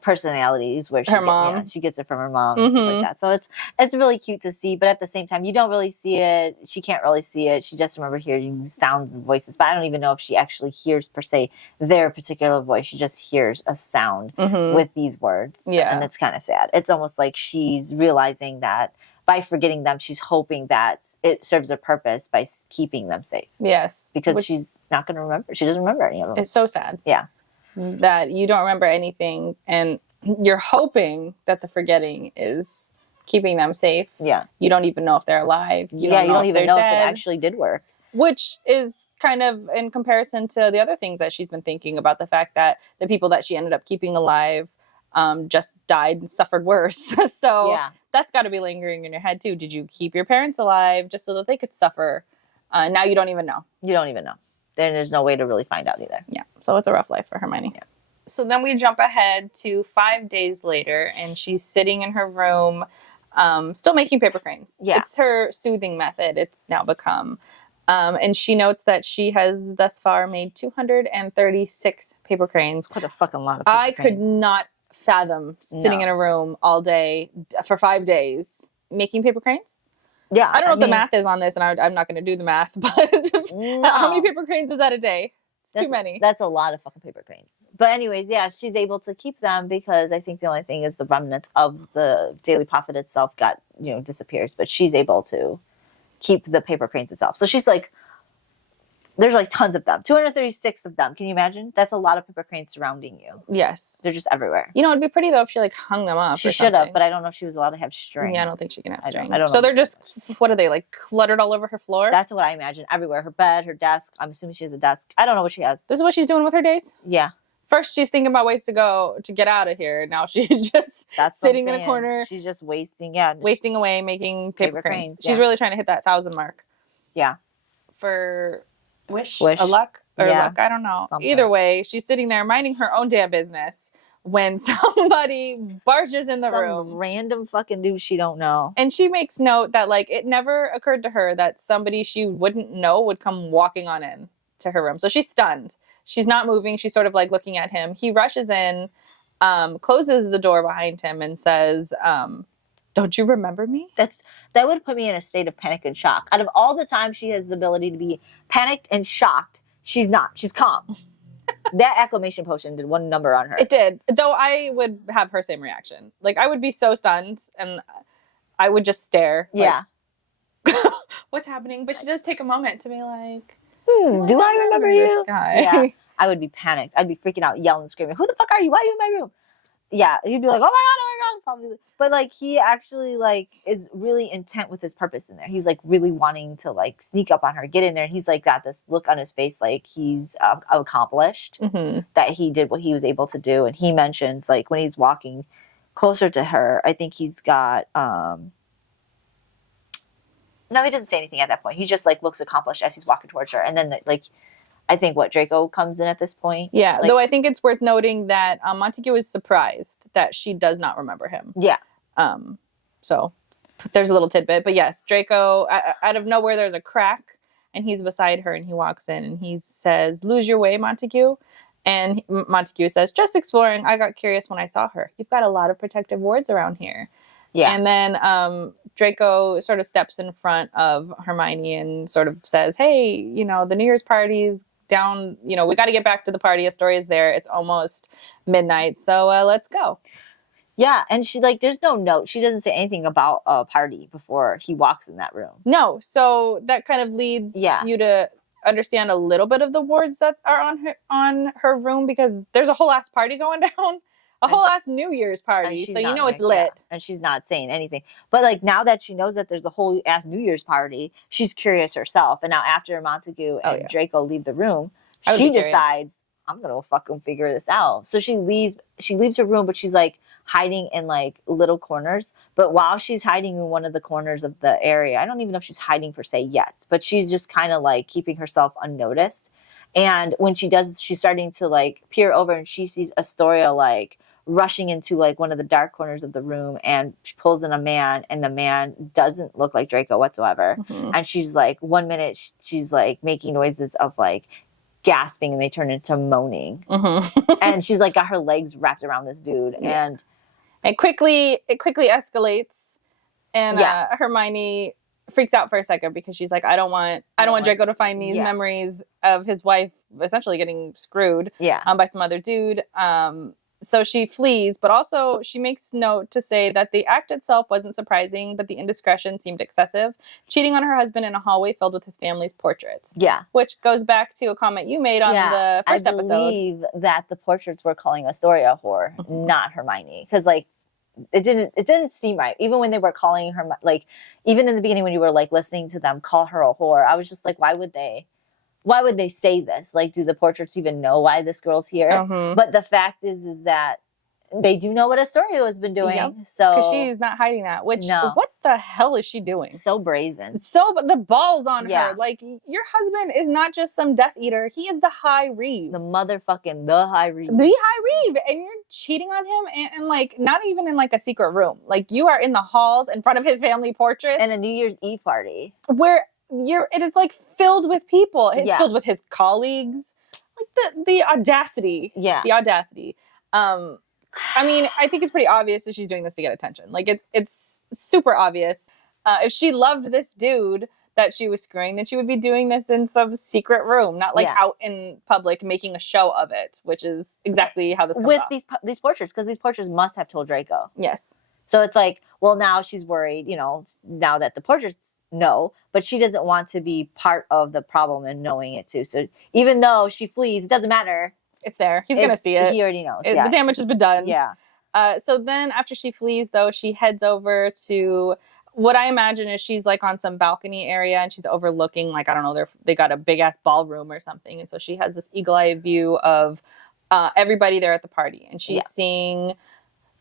personalities where she gets it from her mom and stuff like that. So it's really cute to see, but at the same time, you don't really see it. She can't really see it. She just remember hearing sounds and voices, but I don't even know if she actually hears per se their particular voice. She just hears a sound with these words. Yeah. And it's kind of sad. It's almost like she's realizing that by forgetting them, she's hoping that it serves a purpose by keeping them safe. Yes. Because she's not going to remember. She doesn't remember any of them. It's so sad. Yeah. That you don't remember anything, and you're hoping that the forgetting is keeping them safe. Yeah. You don't even know if they're alive. You don't even know if it actually did work. Which is kind of in comparison to the other things that she's been thinking about, the fact that the people that she ended up keeping alive just died and suffered worse. So that's got to be lingering in your head too. Did you keep your parents alive just so that they could suffer? Now you don't even know. You don't even know. Then there's no way to really find out either. Yeah. So it's a rough life for Hermione. Yeah. So then we jump ahead to 5 days later, and she's sitting in her room, still making paper cranes. Yeah. It's her soothing method. It's now become. And she notes that she has thus far made 236 paper cranes. What a fucking lot of paper cranes. I could not fathom sitting in a room all day for 5 days making paper cranes. Yeah. I don't know what the math is on this, and I'm not going to do the math, but how many paper cranes is that a day? It's too many. That's a lot of fucking paper cranes. But anyways, yeah, she's able to keep them because I think the only thing is the remnants of the Daily Prophet itself disappears, but she's able to keep the paper cranes itself. So she's like, there's tons of them, 236 of them. Can you imagine? That's a lot of paper cranes surrounding you. Yes. They're just everywhere. It'd be pretty though if she hung them up. She should have, but I don't know if she was allowed to have string. Yeah, I don't think she can have string. I don't know. So they're just, what are they, cluttered all over her floor? That's what I imagine. Everywhere. Her bed, her desk. I'm assuming she has a desk. I don't know what she has. This is what she's doing with her days? Yeah. First, she's thinking about ways to get out of here. Now she's just sitting in a corner. She's just wasting away making paper cranes. Yeah. She's really trying to hit that 1,000 mark. Yeah. For wish. A luck or luck. I don't know. Something. Either way, she's sitting there minding her own damn business when somebody barges in the room. Random fucking dude she don't know. And she makes note that like it never occurred to her that somebody she wouldn't know would come walking on in to her room. So she's stunned. She's not moving. She's sort of like looking at him. He rushes in, closes the door behind him and says, don't you remember me? That would put me in a state of panic and shock. Out of all the time she has the ability to be panicked and shocked, she's not. She's calm. That acclamation potion did one number on her. It did. Though I would have her same reaction. Like I would be so stunned and I would just stare. Yeah. Like, what's happening? But she does take a moment to be like, do I remember you? This guy? Yeah. I would be panicked. I'd be freaking out, yelling, screaming, who the fuck are you? Why are you in my room? Yeah, you'd be like, oh my god, probably. But like, he actually like is really intent with his purpose in there. He's like really wanting to like sneak up on her, get in there. And he's like got this look on his face, like he's accomplished, that he did what he was able to do. And he mentions like when he's walking closer to her, I think he's got, no, he doesn't say anything at that point. He just like looks accomplished as he's walking towards her. And then like, I think Draco comes in at this point. Yeah, like, though I think it's worth noting that Montague is surprised that she does not remember him. Yeah. So there's a little tidbit. But yes, Draco, out of nowhere, there's a crack, and he's beside her, and he walks in, and he says, lose your way, Montague. And Montague says, just exploring. I got curious when I saw her. You've got a lot of protective wards around here. Yeah. And then Draco sort of steps in front of Hermione and sort of says, hey, you know, the New Year's party's down, you know, we got to get back to the party. Astoria's there. It's almost midnight. So let's go. Yeah. And she like, there's no note. She doesn't say anything about a party before he walks in that room. No. So that kind of leads you to understand a little bit of the wards that are on her room, because there's a whole ass party going down. A whole ass New Year's party. So you know it's lit. Yeah. And she's not saying anything. But like now that she knows that there's a whole ass New Year's party, she's curious herself. And now after Montague and Draco leave the room, she decides, I'm gonna fucking figure this out. So she leaves her room, but she's like hiding in like little corners. But while she's hiding in one of the corners of the area, I don't even know if she's hiding per se yet, but she's just kind of like keeping herself unnoticed. And when she does, she's starting to like peer over and she sees Astoria like rushing into like one of the dark corners of the room, and she pulls in a man, and the man doesn't look like Draco whatsoever. And she's like, 1 minute she's like making noises of like gasping, and they turn into moaning. And she's like got her legs wrapped around this dude, and it quickly escalates, and Hermione freaks out for a second because she's like, I don't want Draco to find these memories of his wife essentially getting screwed by some other dude. So she flees, but also she makes note to say that the act itself wasn't surprising, but the indiscretion seemed excessive. Cheating on her husband in a hallway filled with his family's portraits. Yeah. Which goes back to a comment you made on the first episode. I believe that the portraits were calling Astoria a whore, not Hermione. Because, like, it didn't seem right. Even when they were calling her, like, even in the beginning when you were, like, listening to them call her a whore, I was just like, why would they say this? Like, do the portraits even know why this girl's here? But the fact is that they do know what Astoria has been doing. So because she's not hiding that. Which what the hell is she doing? So brazen. So the balls on her. Like, your husband is not just some Death Eater. He is the High Reeve. The High Reeve. The High Reeve. And you're cheating on him and like not even in like a secret room. Like, you are in the halls in front of his family portraits. And a New Year's Eve party. Where it is like filled with people. It's filled with his colleagues. Like the audacity. Yeah. The audacity. I mean, I think it's pretty obvious that she's doing this to get attention. Like, it's super obvious. If she loved this dude that she was screwing, then she would be doing this in some secret room, not like out in public making a show of it, which is exactly how this comes off. With these portraits, because these portraits must have told Draco. Yes. So it's like, well, now she's worried, you know, now that the portraits know, but she doesn't want to be part of the problem and knowing it too. So even though she flees, it doesn't matter. It's there. He's going to see it. He already knows. The damage has been done. Yeah. So then after she flees, though, she heads over to what I imagine is she's like on some balcony area and she's overlooking, like, I don't know, they got a big ass ballroom or something. And so she has this eagle eye view of everybody there at the party. And she's seeing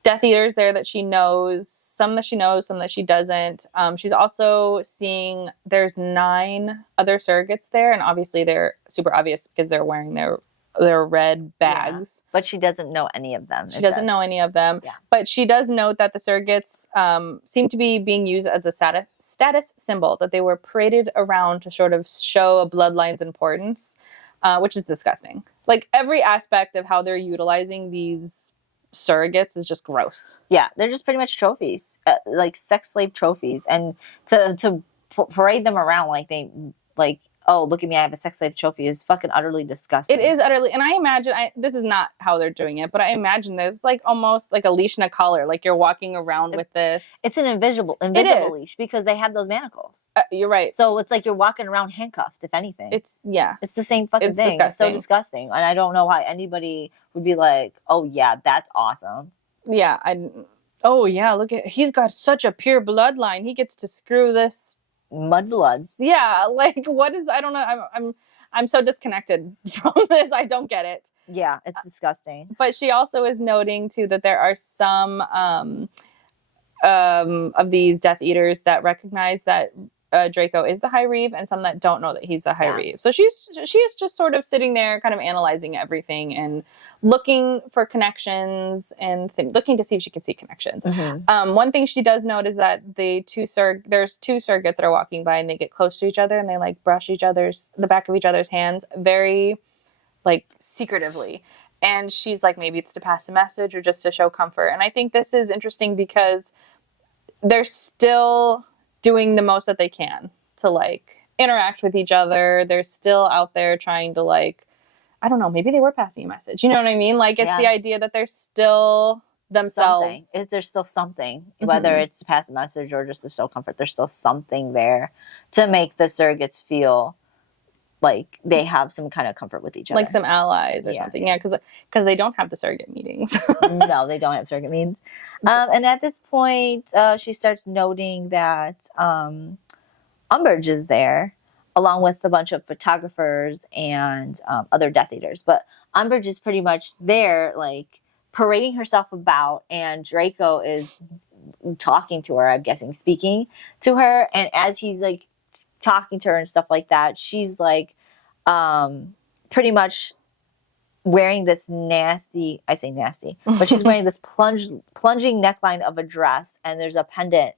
Death Eaters there that she knows, some that she doesn't. She's also seeing there's 9 other surrogates there, and obviously they're super obvious because they're wearing their red bags. Yeah. But she doesn't know any of them. She doesn't know any of them. Yeah. But she does note that the surrogates seem to be being used as a status symbol, that they were paraded around to sort of show a bloodline's importance, which is disgusting. Like, every aspect of how they're utilizing these surrogates is just gross. Yeah, they're just pretty much trophies, like sex slave trophies, and to parade them around like oh, look at me, I have a sex slave trophy is fucking utterly disgusting. It is utterly, and I imagine this is not how they're doing it, but I imagine there's like almost like a leash and a collar, like you're walking around with this. It's an invisible leash because they have those manacles. You're right. So it's like you're walking around handcuffed, if anything. It's the same fucking thing. Disgusting. It's so disgusting, and I don't know why anybody would be like, oh yeah, that's awesome. Yeah, oh yeah, look at, he's got such a pure bloodline. He gets to screw this mudblood. Yeah, like what is, I don't know. I'm so disconnected from this. I don't get it. Yeah, it's disgusting. But she also is noting too that there are some of these Death Eaters that recognize that Draco is the High Reeve, and some that don't know that he's the High Reeve. So she's just sort of sitting there, kind of analyzing everything and looking for connections and looking to see if she can see connections. Mm-hmm. One thing she does note is that there's 2 surrogates that are walking by, and they get close to each other and they like brush the back of each other's hands very like secretively. And she's like, maybe it's to pass a message or just to show comfort. And I think this is interesting because they're still doing the most that they can to like interact with each other. They're still out there trying to like, I don't know, maybe they were passing a message. You know what I mean? Like, it's the idea that they're still themselves. Is there still something, whether it's to pass a message or just to show comfort, there's still something there to make the surrogates feel like they have some kind of comfort with each other. Like some allies or something. Yeah, because they don't have the surrogate meetings. No, they don't have surrogate meetings. And at this point, she starts noting that Umbridge is there, along with a bunch of photographers and other Death Eaters. But Umbridge is pretty much there, like, parading herself about, and Draco is talking to her, I'm guessing, speaking to her. And as he's, like, talking to her and stuff like that, she's like pretty much wearing this nasty, I say nasty, but she's wearing this plunging neckline of a dress, and there's a pendant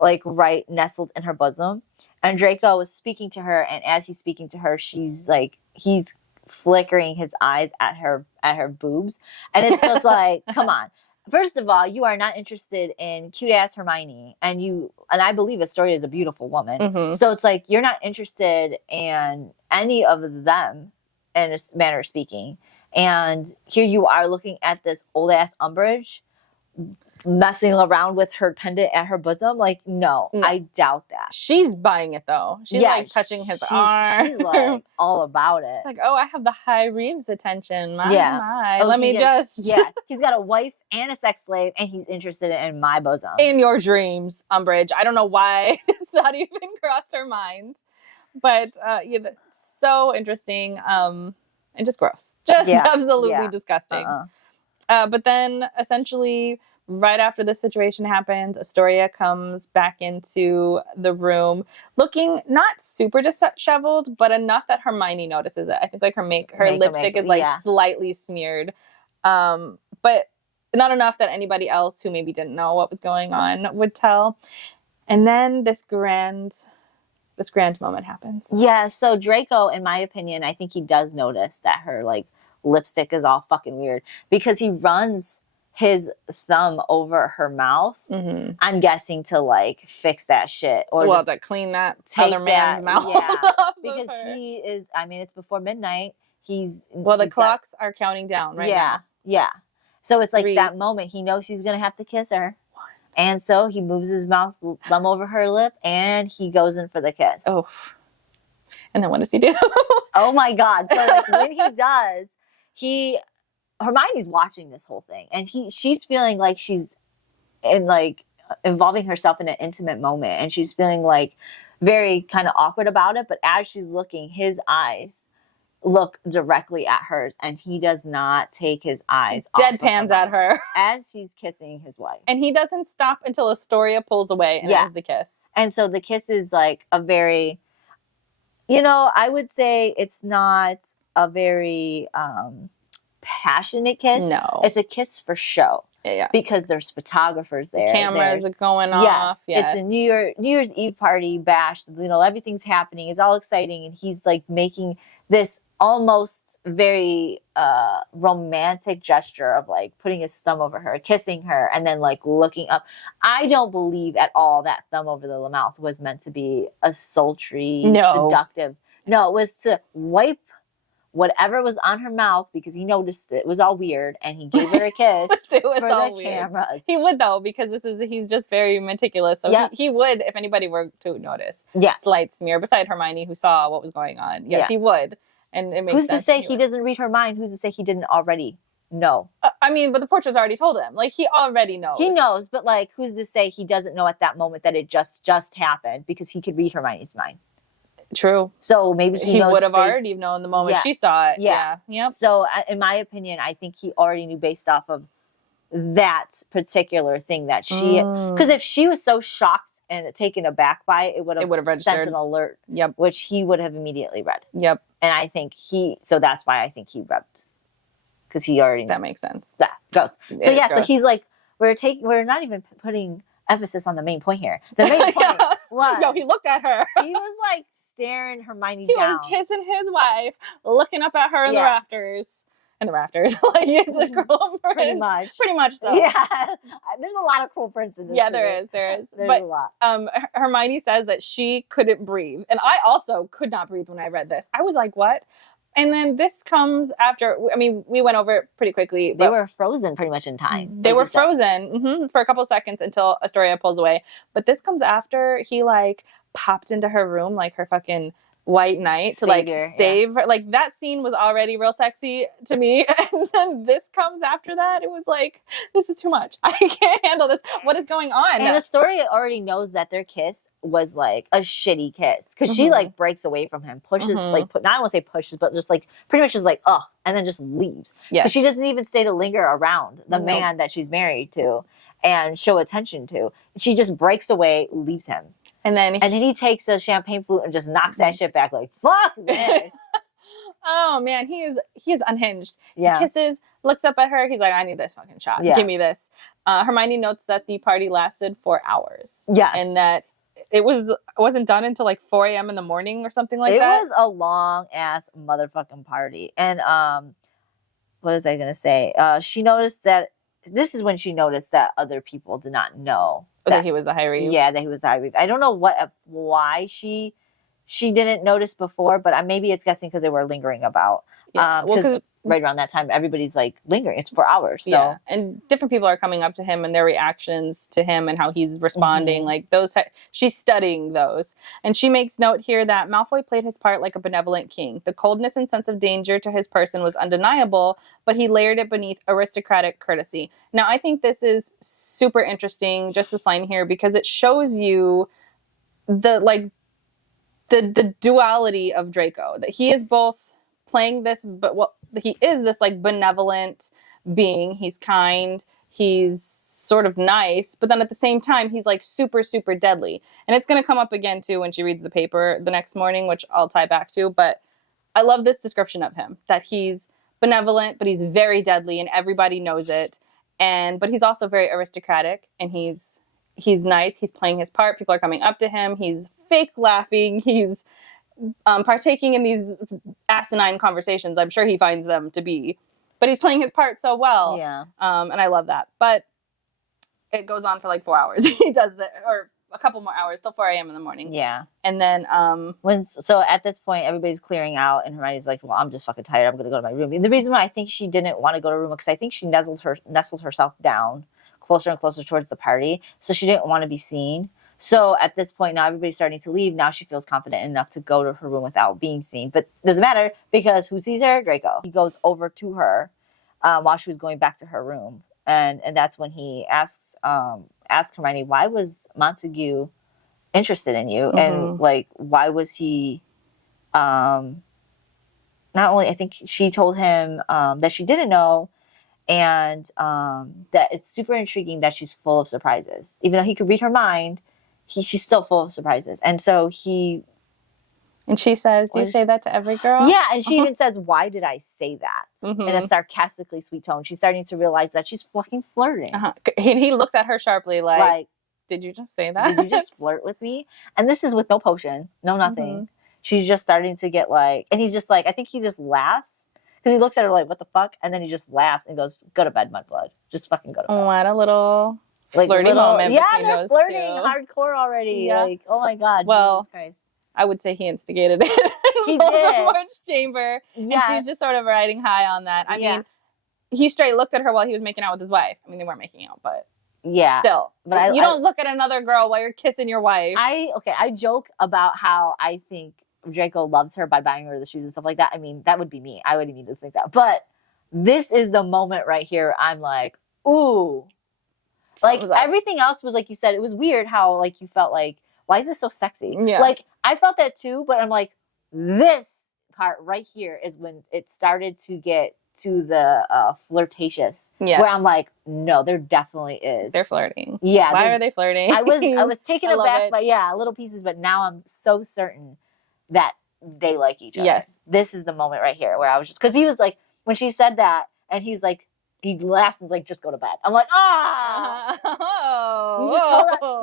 like right nestled in her bosom. And Draco is speaking to her, and as he's speaking to her, he's flickering his eyes at her boobs, and it's just like, come on. First of all, you are not interested in cute ass Hermione, and I believe Astoria is a beautiful woman. Mm-hmm. So it's like you're not interested in any of them, in a manner of speaking. And here you are looking at this old ass Umbridge messing around with her pendant at her bosom. Like, no, I doubt that. She's buying it though. She's like touching his arm. She's like all about it. She's like, oh, I have the High Reeve's attention. My. Oh, let me just. Yeah, he's got a wife and a sex slave, and he's interested in my bosom. In your dreams, Umbridge. I don't know why this not even crossed her mind, but yeah, that's so interesting. And just gross. Just absolutely disgusting. But then essentially right after this situation happens, Astoria comes back into the room looking not super disheveled, but enough that Hermione notices it. I think like her lipstick is like slightly smeared. But not enough that anybody else who maybe didn't know what was going on would tell. And then this grand moment happens. Yeah, so Draco, in my opinion, I think he does notice that her like lipstick is all fucking weird, because he runs his thumb over her mouth. Mm-hmm. I'm guessing to like fix that shit, or to clean that other man's mouth. Yeah, because he is. I mean, it's before midnight. The clocks are counting down right now. Yeah. So it's like that moment. He knows he's gonna have to kiss her, and so he moves his thumb over her lip, and he goes in for the kiss. Oh. And then what does he do? Oh my God! So like when he does. Hermione's watching this whole thing, and she's feeling like she's involving herself in an intimate moment, and she's feeling like very kind of awkward about it. But as she's looking, his eyes look directly at hers, and he does not take his eyes off deadpans at her as he's kissing his wife. And he doesn't stop until Astoria pulls away and ends the kiss. And so the kiss is like a very, I would say it's not a very passionate kiss. No. It's a kiss for show. Yeah. Because there's photographers there. The cameras are going off. Yes. It's a New Year's Eve party bash. Everything's happening. It's all exciting. And he's like making this almost very romantic gesture of like putting his thumb over her, kissing her, and then like looking up. I don't believe at all that thumb over the mouth was meant to be a sultry, seductive. No, it was to wipe whatever was on her mouth because he noticed it was all weird, and he gave her a kiss it was for all the weird. cameras. He would though, because he's just very meticulous. So he would, if anybody were to notice, slight smear beside Hermione, who saw what was going on. Yes, he would, and it makes Who's sense. To say he doesn't read her mind? Who's to say he didn't already know? I mean, but the portrait's already told him. Like he already knows. He knows, but like, who's to say he doesn't know at that moment that it just happened because he could read Hermione's mind? True. So maybe he would have already known the moment she saw it. Yeah. Yep. So in my opinion, I think he already knew based off of that particular thing that she, because if she was so shocked and taken aback by it, it would have sent an alert. Yep. Which he would have immediately read. Yep. And I think so that's why I think he read, because he already knew. That makes sense. Yeah. Gross. So gross. So he's like, we're not even putting emphasis on the main point here. The main point was, yo, he looked at her. He was like staring Hermione down. He was kissing his wife, looking up at her in the rafters. In the rafters. Like, it's a cruel prince. Pretty much, though. Yeah. There's a lot of cruel prints in this. Yeah, there is. There's a lot. Hermione says that she couldn't breathe. And I also could not breathe when I read this. I was like, what? And then this comes after, I mean, we went over it pretty quickly. They were frozen pretty much in time. They were frozen for a couple seconds until Astoria pulls away. But this comes after he, like, popped into her room like her fucking white knight to like save her. Like that scene was already real sexy to me, and then this comes after that. It was like, this is too much. I can't handle this. What is going on? And Astoria already knows that their kiss was like a shitty kiss, because she like breaks away from him, pushes not I won't say pushes, but just like pretty much just like and then just leaves. Yeah, she doesn't even stay to linger around the man that she's married to and show attention to. She just breaks away, leaves him. And then he takes a champagne flute and just knocks that shit back like, fuck this. Oh man, he is unhinged. Yeah. He kisses, looks up at her. He's like, I need this fucking shot. Yeah. Give me this. Hermione notes that the party lasted 4 hours. Yes. And that it wasn't done until like 4 a.m. in the morning or something like that. It was a long ass motherfucking party. And what was I gonna say? She noticed that this is when she noticed that other people did not know that he was a high reeve. Yeah, that he was a high reeve. I don't know why she didn't notice before, but maybe it's guessing because they were lingering about. Yeah, because right around that time, everybody's like lingering. It's 4 hours. So. Yeah, and different people are coming up to him and their reactions to him and how he's responding. Like those, she's studying those. And she makes note here that Malfoy played his part like a benevolent king. The coldness and sense of danger to his person was undeniable, but he layered it beneath aristocratic courtesy. Now, I think this is super interesting, just this line here, because it shows you the duality of Draco. That he is both playing this, but he is this like benevolent being. He's kind, he's sort of nice, but then at the same time he's like super, super deadly. And it's going to come up again too when she reads the paper the next morning, which I'll tie back to. But I love this description of him, that he's benevolent, but he's very deadly and everybody knows it. But he's also very aristocratic, and he's nice. He's playing his part. People are coming up to him. He's fake laughing. He's partaking in these asinine conversations. I'm sure he finds them to be, but he's playing his part so well. Yeah. And I love that. But it goes on for like 4 hours. He does or a couple more hours till 4 a.m. in the morning. Yeah. And then so at this point everybody's clearing out, and Hermione's like, well, I'm just fucking tired. I'm gonna go to my room. And the reason why I think she didn't want to go to her room, because I think she nestled herself down closer and closer towards the party, so she didn't want to be seen. So at this point now, everybody's starting to leave. Now she feels confident enough to go to her room without being seen. But it doesn't matter, because who sees her? Draco. He goes over to her while she was going back to her room. And that's when he asks Hermione, why was Montague interested in you? And like, why was he not only, I think she told him that she didn't know, and that it's super intriguing that she's full of surprises. Even though he could read her mind, she's still full of surprises. And so he... And she says, do you say that to every girl? Yeah, and she even says, why did I say that? Mm-hmm. In a sarcastically sweet tone. She's starting to realize that she's fucking flirting. He looks at her sharply like, did you just say that? Did you just flirt with me? And this is with no potion, no nothing. Mm-hmm. She's just starting to get like... And he's just like, I think he just laughs. Because he looks at her like, what the fuck? And then he just laughs and goes, go to bed, Mudblood. Just fucking go to bed. What a little flirty moment between those two. Yeah, they're flirting hardcore already. Yeah. Like, oh my God, well, Jesus Christ. I would say he instigated it. He Voldemort's chamber. Yeah. And she's just sort of riding high on that. I mean, he straight looked at her while he was making out with his wife. I mean, they weren't making out, but still. But you don't look at another girl while you're kissing your wife. I joke about how I think Draco loves her by buying her the shoes and stuff like that. I mean, that would be me. I would immediately think that. But this is the moment right here. I'm like, ooh. Like, everything else was, like you said, it was weird how, like, you felt like, why is this so sexy? Yeah. Like, I felt that too, but I'm like, this part right here is when it started to get to the flirtatious. Yes. Where I'm like, no, there definitely is. They're flirting. Yeah. Why are they flirting? I was taken aback by, little pieces, but now I'm so certain that they like each other. Yes. This is the moment right here where I was just... Because he was like, when she said that, and he's like, he laughs and is like, just go to bed. I'm like,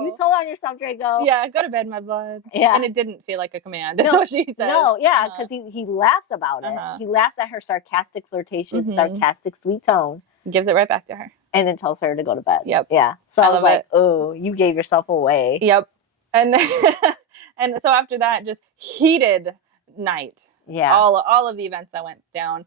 you told on yourself, Draco. Yeah, go to bed, my blood. Yeah. And it didn't feel like a command. That's what she says. No, yeah, because he laughs about it. He laughs at her sarcastic, flirtatious, sarcastic, sweet tone. Gives it right back to her. And then tells her to go to bed. Yep. Yeah. So I was like, oh, you gave yourself away. Yep. And then, and so after that, just heated night. Yeah. All of the events that went down.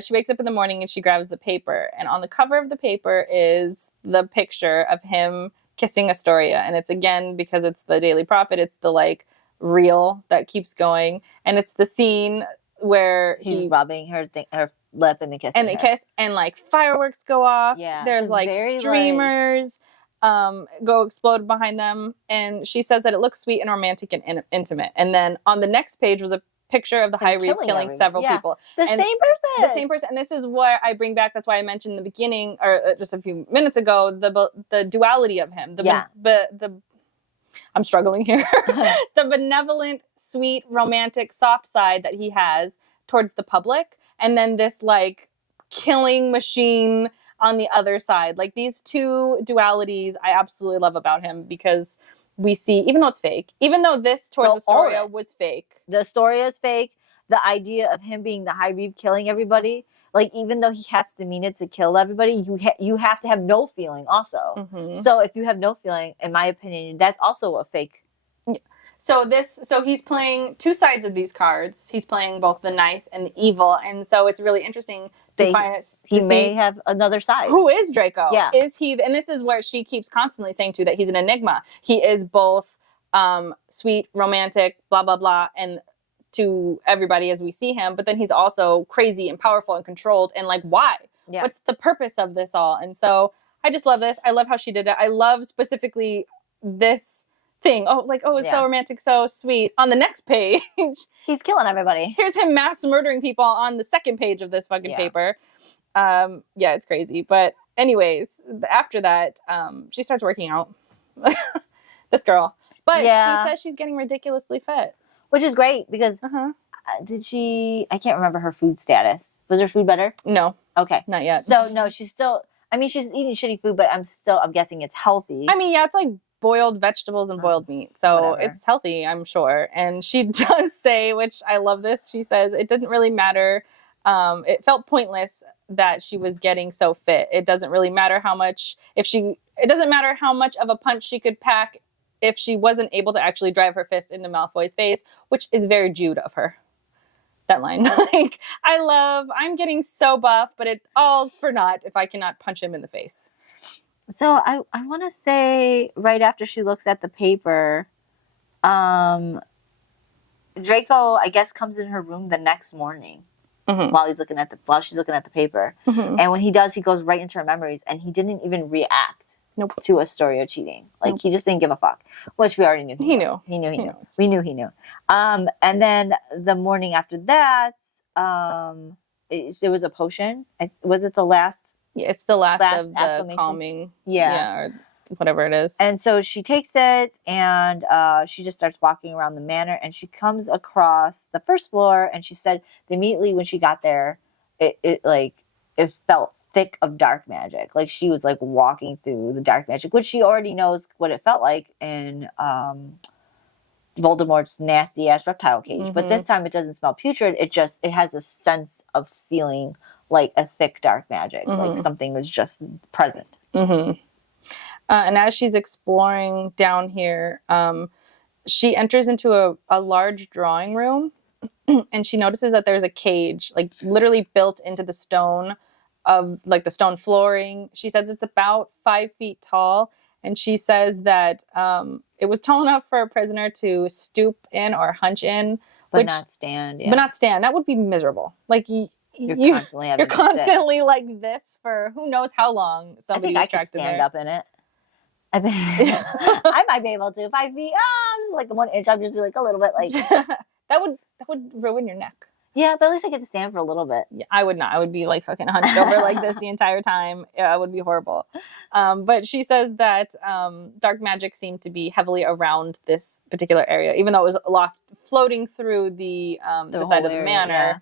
She wakes up in the morning and she grabs the paper. And on the cover of the paper is the picture of him kissing Astoria. And it's, again, because it's the Daily Prophet, it's the, like, reel that keeps going. And it's the scene where he's rubbing her lip and then kissing and they kiss. And, like, fireworks go off. Yeah. There's, like, streamers go explode behind them. And she says that it looks sweet and romantic and intimate. And then on the next page was a picture of the High Reeve killing several people. The same person. And this is what I bring back. That's why I mentioned in the beginning, or just a few minutes ago, the duality of him. I'm struggling here. The benevolent, sweet, romantic, soft side that he has towards the public. And then this, like, killing machine on the other side. Like, these two dualities I absolutely love about him, because we see, even though it's fake, even though this towards Astoria was fake. The Astoria is fake. The idea of him being the High Reeve killing everybody, like, even though he has to mean it to kill everybody, you have to have no feeling also. Mm-hmm. So if you have no feeling, in my opinion, that's also a fake. So he's playing two sides of these cards. He's playing both the nice and the evil. And so it's really interesting to find it. He may have another side. Who is Draco? Yeah. Is he, and this is where she keeps constantly saying too, that he's an enigma. He is both sweet, romantic, blah, blah, blah, and to everybody as we see him. But then he's also crazy and powerful and controlled. And, like, why? Yeah. What's the purpose of this all? And so I just love this. I love how she did it. I love specifically this thing. It's so romantic, so sweet. On the next page, he's killing everybody. Here's him mass murdering people on the second page of this fucking paper. It's crazy. But anyways, after that, she starts working out. This girl. But she says she's getting ridiculously fit. Which is great, because did she... I can't remember her food status. Was her food better? No. Okay. Not yet. So, no, she's still... I mean, she's eating shitty food, but I'm guessing it's healthy. I mean, it's like boiled vegetables and boiled meat. So it's healthy, I'm sure. And she does say, which I love this, she says, it didn't really matter. It felt pointless that she was getting so fit. It doesn't really matter how much... It doesn't matter how much of a punch she could pack if she wasn't able to actually drive her fist into Malfoy's face, which is very Jude of her. That line. Like, I'm getting so buff, but it all's for naught if I cannot punch him in the face. So I want to say, right after she looks at the paper, Draco, I guess, comes in her room the next morning while she's looking at the paper. Mm-hmm. And when he does, he goes right into her memories, and he didn't even react to Astoria cheating. Like, he just didn't give a fuck, which we already knew. He knew. We knew he knew. And then the morning after that, it was a potion. Was it the last? Yeah, it's the last of the acclamation? calming. Yeah. Or whatever it is. And so she takes it and she just starts walking around the manor, and she comes across the first floor, and she said immediately when she got there, it felt thick of dark magic. Like she was like walking through the dark magic, which she already knows what it felt like in Voldemort's nasty ass reptile cage. But this time it doesn't smell putrid. It has a sense of feeling like a thick dark magic, like something was just present. And as she's exploring down here, she enters into a large drawing room, and she notices that there's a cage, like literally built into the stone of like the stone flooring. She says it's about 5 feet tall, and she says that it was tall enough for a prisoner to stoop in or hunch in, but not stand. Yeah. But not stand. That would be miserable. Like you're constantly like this for who knows how long. Somebody I think I could stand up in it. I think I might be able to. 5 feet. I'm just like 1 inch. I'm just be like a little bit like that would ruin your neck. Yeah, but at least I get to stand for a little bit. Yeah, I would not. I would be like fucking hunched over like this the entire time. Yeah, it would be horrible. But she says that dark magic seemed to be heavily around this particular area, even though it was floating through the side of the manor. Yeah.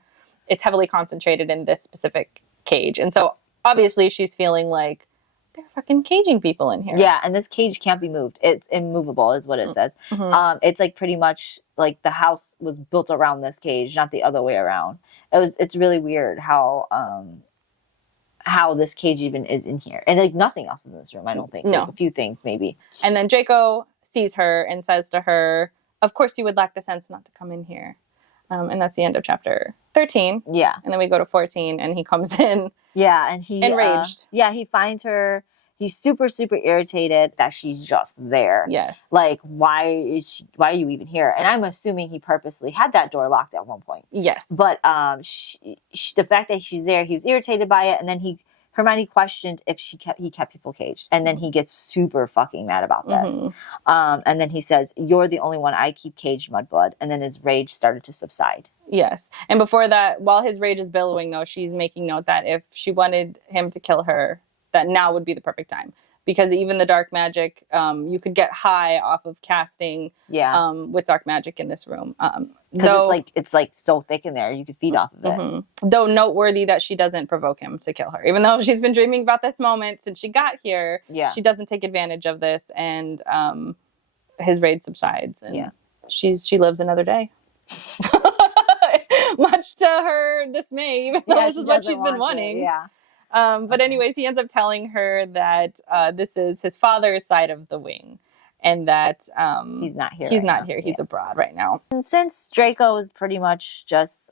It's heavily concentrated in this specific cage, and so obviously she's feeling like they're fucking caging people in here. Yeah, and this cage can't be moved. It's immovable, is what it says. It's like pretty much like the house was built around this cage, not the other way around. It's really weird how this cage even is in here, and like nothing else is in this room. I don't think. No, like, a few things maybe. And then Draco sees her and says to her, "Of course you would lack the sense not to come in here." And that's the end of chapter 13. Yeah. And then we go to 14, and he comes in. Yeah, and he enraged. He finds her. He's super, super irritated that she's just there. Yes. Like, why are you even here? And I'm assuming he purposely had that door locked at one point. Yes. But the fact that she's there, he was irritated by it, and then Hermione questioned if he kept people caged, and then he gets super fucking mad about this. And then he says, "You're the only one I keep caged, Mudblood." And then his rage started to subside. Yes. And before that, while his rage is billowing, though, she's making note that if she wanted him to kill her, that now would be the perfect time. Because even the dark magic, you could get high off of casting with dark magic in this room. Because it's like so thick in there, you could feed off of it. Though noteworthy that she doesn't provoke him to kill her. Even though she's been dreaming about this moment since she got here, she doesn't take advantage of this, and his rage subsides. And she lives another day. Much to her dismay, even though this is what she's been wanting. But anyways, he ends up telling her that this is his father's side of the wing, and that he's not here. He's not here. He's abroad right now. And since Draco is pretty much just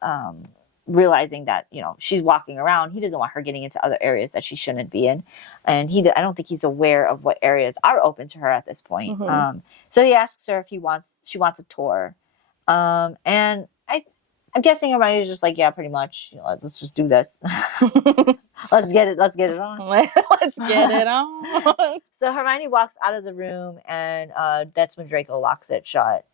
realizing that she's walking around, he doesn't want her getting into other areas that she shouldn't be in, and I don't think he's aware of what areas are open to her at this point. So he asks her if she wants a tour, and I'm guessing Hermione's just like, yeah, pretty much. Let's just do this. Let's get it on. Let's get it on. So Hermione walks out of the room, and that's when Draco locks it shut.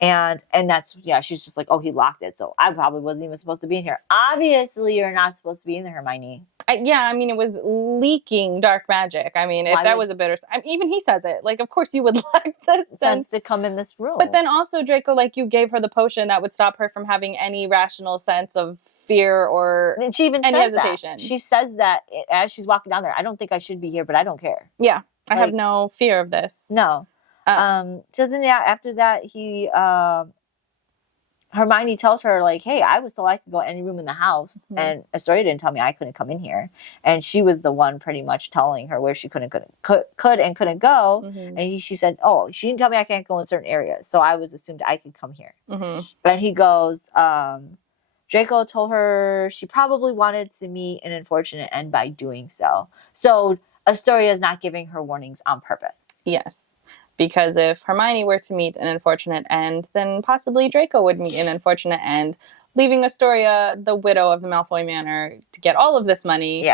And that's, she's just like, oh, he locked it. So I probably wasn't even supposed to be in here. Obviously, you're not supposed to be in there, Hermione. I mean, it was leaking dark magic. I mean, if that was a bitter... even he says it. Like, of course you would lack the sense to come in this room. But then also, Draco, like, you gave her the potion that would stop her from having any rational sense of fear or and she even any says hesitation. That. She says that as she's walking down there. I don't think I should be here, but I don't care. Yeah, I have no fear of this. No. So then, after that, Hermione tells her, like, hey, I was told I could go any room in the house, and Astoria didn't tell me I couldn't come in here. And she was the one pretty much telling her where she could and couldn't go. And she said, oh, she didn't tell me I can't go in certain areas, so I was assumed I could come here. And he goes, Draco told her she probably wanted to meet an unfortunate end by doing so. So Astoria is not giving her warnings on purpose. Yes. Because if Hermione were to meet an unfortunate end, then possibly Draco would meet an unfortunate end, leaving Astoria, the widow of the Malfoy Manor, to get all of this money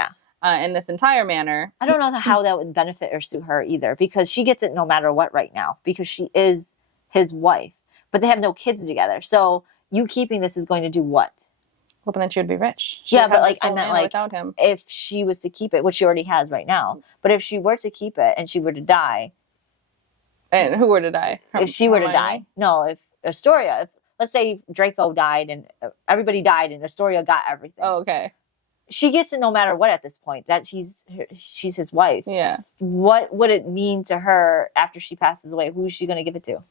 in this entire manor. I don't know how that would benefit or suit her either, because she gets it no matter what right now, because she is his wife. But they have no kids together. So you keeping this is going to do what? Well, but then she would be rich. She Yeah, would but have like this I whole meant manor like without him. if she was to keep it, which she already has right now, but if she were to keep it and she were to die, And who were to die? if she were to Hermione? die, no, if Astoria, if let's say Draco died and everybody died and Astoria got everything, Oh, okay. she gets it no matter what at this point. That she's his wife. Yeah. What would it mean to her after she passes away? Who is she going to give it to?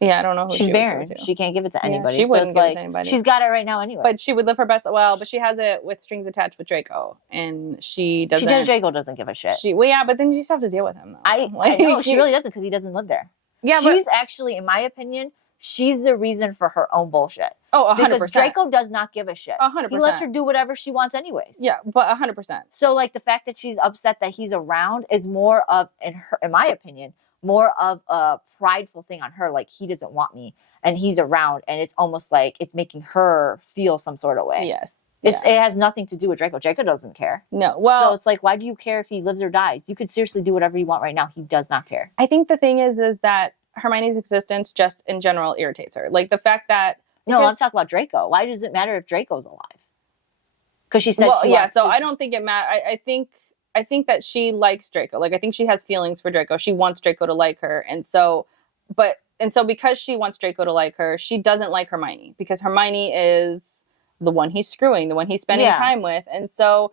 Yeah, I don't know who She's she barren. would go to. She can't give it to anybody. she so wouldn't it's give it like to anybody. she's got it right now anyway. But she would live her best. Well, but she has it with strings attached with Draco, and she doesn't. Draco doesn't give a shit. Well, yeah, but then you just have to deal with him. Though. I know she really doesn't because he doesn't live there. Yeah, she's actually, in my opinion, she's the reason for her own bullshit. Oh, 100%. Because Draco does not give a shit. 100%. He lets her do whatever she wants anyways. Yeah, but 100%. So like the fact that she's upset that he's around is more of, in my opinion, more of a prideful thing on her. Like, he doesn't want me and he's around, and it's almost like it's making her feel some sort of way. Yes. It has nothing to do with Draco. Draco doesn't care. No. Well, so it's like, why do you care if he lives or dies? You could seriously do whatever you want right now. He does not care. I think the thing is that Hermione's existence just in general irritates her. Like the fact that no, I'm talking about Draco. Why does it matter if Draco's alive? Because she said, well, yeah. So I don't think it matters. I think that she likes Draco. Like I think she has feelings for Draco. She wants Draco to like her, and so because she wants Draco to like her, she doesn't like Hermione because Hermione is the one he's screwing, the one he's spending time with, and so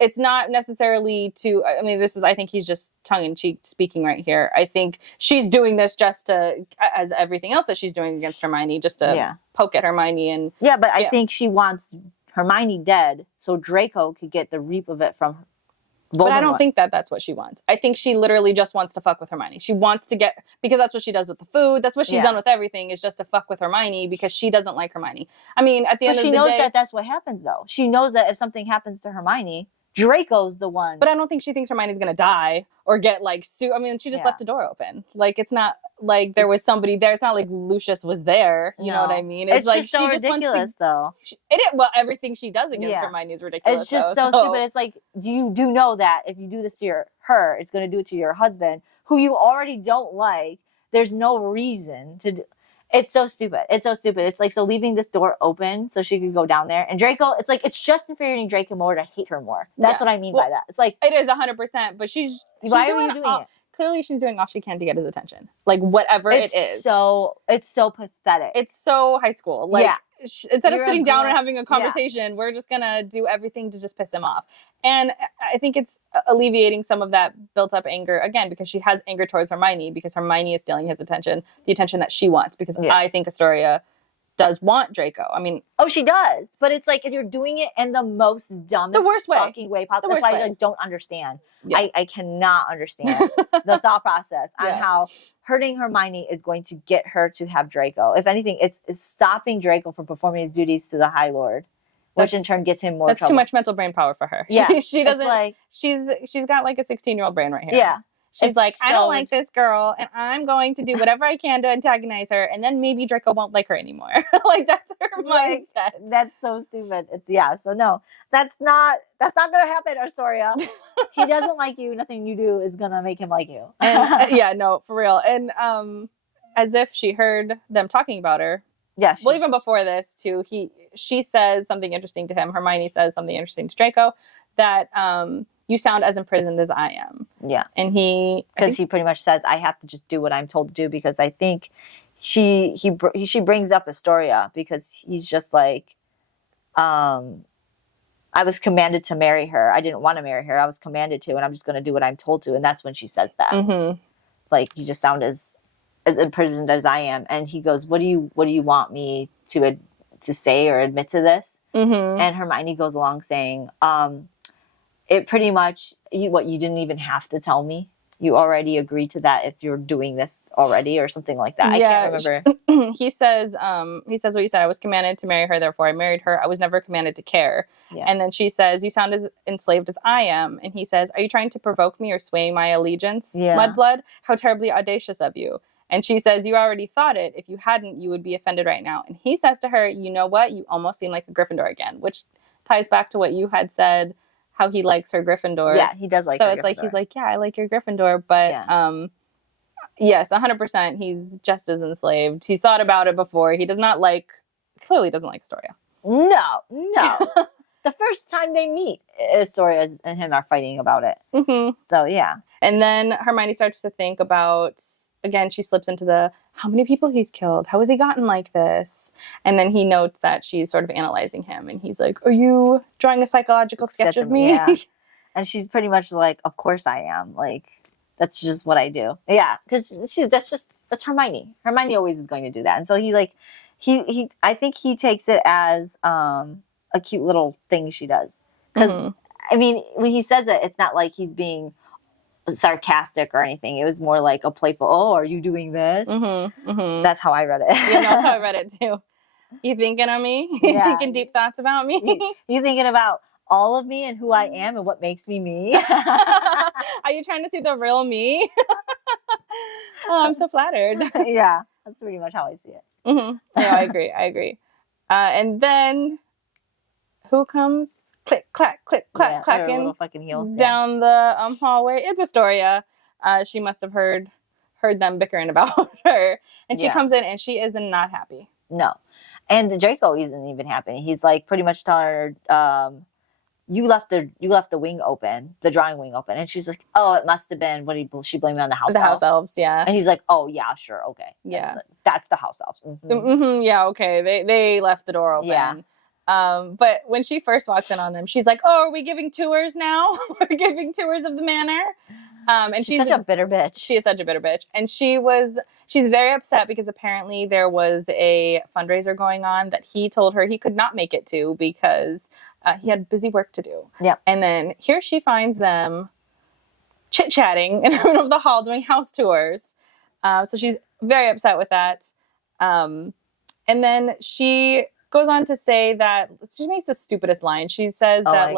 it's not necessarily to. I mean, I think he's just tongue in cheek speaking right here. I think she's doing this just to, as everything else that she's doing against Hermione, just to poke at Hermione and but I think she wants Hermione dead so Draco could get the reap of it from her. But I don't think that's what she wants. I think she literally just wants to fuck with Hermione. She wants to get, because that's what she does with the food. That's what she's done with everything, is just to fuck with Hermione because she doesn't like Hermione. I mean, at the end of the day. But she knows that that's what happens, though. She knows that if something happens to Hermione, Draco's the one. But I don't think she thinks Hermione's going to die or get like sued. I mean, she just left the door open. Like, it's not like there was somebody there. It's not like Lucius was there. You know what I mean? It's like just so ridiculous, though. Well, everything she does against Hermione is ridiculous. It's just so stupid. It's like, you do know that if you do this to her, it's going to do it to your husband, who you already don't like. There's no reason to do. It's so stupid. It's so stupid. It's like, so leaving this door open so she could go down there. And Draco, it's like, it's just infuriating Draco more to hate her more. That's what I mean by that. It's like, it is 100%, but she's why are you doing it? Clearly she's doing all she can to get his attention. Like, whatever it is. It's so pathetic. It's so high school. Like, instead of sitting down and having a conversation, we're just going to do everything to just piss him off. And I think it's alleviating some of that built up anger, again, because she has anger towards Hermione, because Hermione is stealing his attention, the attention that she wants, because I think Astoria does want Draco. I mean, she does, but it's like, if you're doing it in the most dumbest, the worst way, fucking way possible. That's why I don't understand. I cannot understand the thought process on how hurting Hermione is going to get her to have Draco. If anything, it's stopping Draco from performing his duties to the High Lord, which in turn gets him more trouble. That's too much mental brain power for her. Yeah, she doesn't. Like, she's got like a 16-year-old brain right here. Yeah. She's like, I don't like this girl, and I'm going to do whatever I can to antagonize her, and then maybe Draco won't like her anymore. Like, that's her mindset. That's so stupid. So no, that's not gonna happen, Astoria. He doesn't like you. Nothing you do is gonna make him like you. And no, for real. And as if she heard them talking about her. Yeah. Well, even before this, too, she says something interesting to him. Hermione says something interesting to Draco, that you sound as imprisoned as I am. Yeah. And because he pretty much says, I have to just do what I'm told to do, because I think she brings up Astoria because he's just like, I was commanded to marry her. I didn't want to marry her. I was commanded to, and I'm just going to do what I'm told to. And that's when she says that. Mm-hmm. Like, you just sound as imprisoned as I am. And he goes, what do you want me to say or admit to this? Mm-hmm. And Hermione goes along saying, it pretty much, you didn't even have to tell me. You already agreed to that if you're doing this already, or something like that. Yeah, I can't remember. He says what you said. I was commanded to marry her, therefore I married her. I was never commanded to care. Yeah. And then she says, you sound as enslaved as I am. And he says, are you trying to provoke me or sway my allegiance, Mudblood? How terribly audacious of you. And she says, you already thought it. If you hadn't, you would be offended right now. And he says to her, you know what? You almost seem like a Gryffindor again, which ties back to what you had said, how he likes her Gryffindor. Yeah, he does like her. So it's like, he's like, yeah, I like your Gryffindor. But yes, 100%, he's just as enslaved. He's thought about it before. He clearly doesn't like Astoria. No. The first time they meet, Astoria and him are fighting about it. Mm-hmm. So, yeah. And then Hermione starts to think about, again, she slips into the, how many people he's killed? How has he gotten like this? And then he notes that she's sort of analyzing him. And he's like, are you drawing a psychological sketch of me? Yeah. And she's pretty much like, of course I am. Like, that's just what I do. Yeah. Because that's Hermione. Hermione always is going to do that. And so I think he takes it as a cute little thing she does. Because, I mean, when he says it, it's not like he's being sarcastic or anything. It was more like a playful, oh, are you doing this? That's how I read it. Yeah, that's how I read it too. You thinking of me? You thinking deep thoughts about me? You thinking about all of me and who I am and what makes me me? Are you trying to see the real me? Oh, I'm so flattered. Yeah, that's pretty much how I see it. Yeah, I agree. And then who comes? Click, clack, click, clack, clacking fucking heels down the hallway. It's Astoria. She must have heard them bickering about her. And she comes in and she is not happy. No. And Draco isn't even happy. He's like pretty much telling her, you left the wing open, the drawing wing open. And she's like, oh, it must have been, she blamed it on the house elves. The house elves, yeah. And he's like, oh, yeah, sure, okay. Yeah. That's the house elves. Yeah, okay. They left the door open. Yeah. But when she first walks in on them, she's like, oh, are we giving tours now? We're giving tours of the manor. And she's such a bitter bitch. She is such a bitter bitch. And she's very upset because apparently there was a fundraiser going on that he told her he could not make it to because he had busy work to do. Yeah. And then here she finds them chit-chatting in the middle of the hall doing house tours. So she's very upset with that. And then she goes on to say that she makes the stupidest line. She says that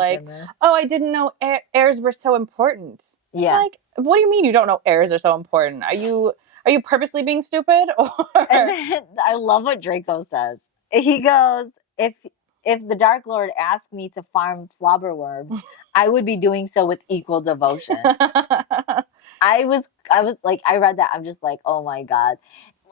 oh, I didn't know heirs were so important. Yeah. It's like, what do you mean you don't know heirs are so important? Are you purposely being stupid? Or and then, I love what Draco says. He goes, if the Dark Lord asked me to farm flobberworms, I would be doing so with equal devotion. I was like, I read that. I'm just like, oh my God.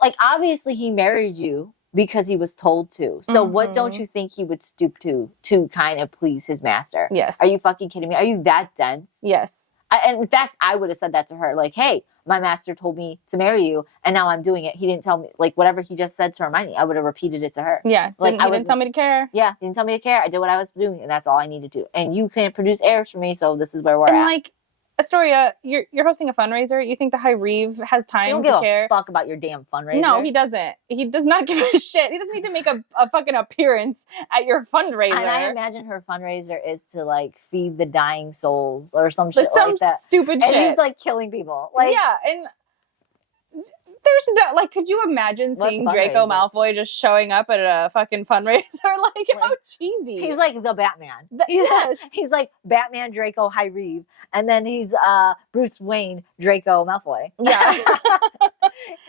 Like, obviously he married you because he was told to. So what don't you think he would stoop to kind of please his master? Yes. Are you fucking kidding me? Are you that dense? Yes. And in fact, I would have said that to her. Like, hey, my master told me to marry you, and now I'm doing it. He didn't tell me, like, whatever he just said to Hermione, I would have repeated it to her. Yeah. He didn't tell me to care. Yeah. He didn't tell me to care. I did what I was doing, and that's all I needed to do. And you can't produce heirs for me, so this is where we're at. And, like, Astoria, you're hosting a fundraiser. You think the High Reeve has time to care? He don't give a fuck about your damn fundraiser. No, he doesn't. He does not give a shit. He doesn't need to make a fucking appearance at your fundraiser. And I imagine her fundraiser is to, like, feed the dying souls or some shit like that. Some stupid shit. And he's, like, killing people. Like, yeah, and there's no, like, could you imagine seeing Draco Malfoy just showing up at a fucking fundraiser? Like, how cheesy. He's like the Batman. Yes. He's like Batman Draco High Reeve, and then he's Bruce Wayne Draco Malfoy. Yeah.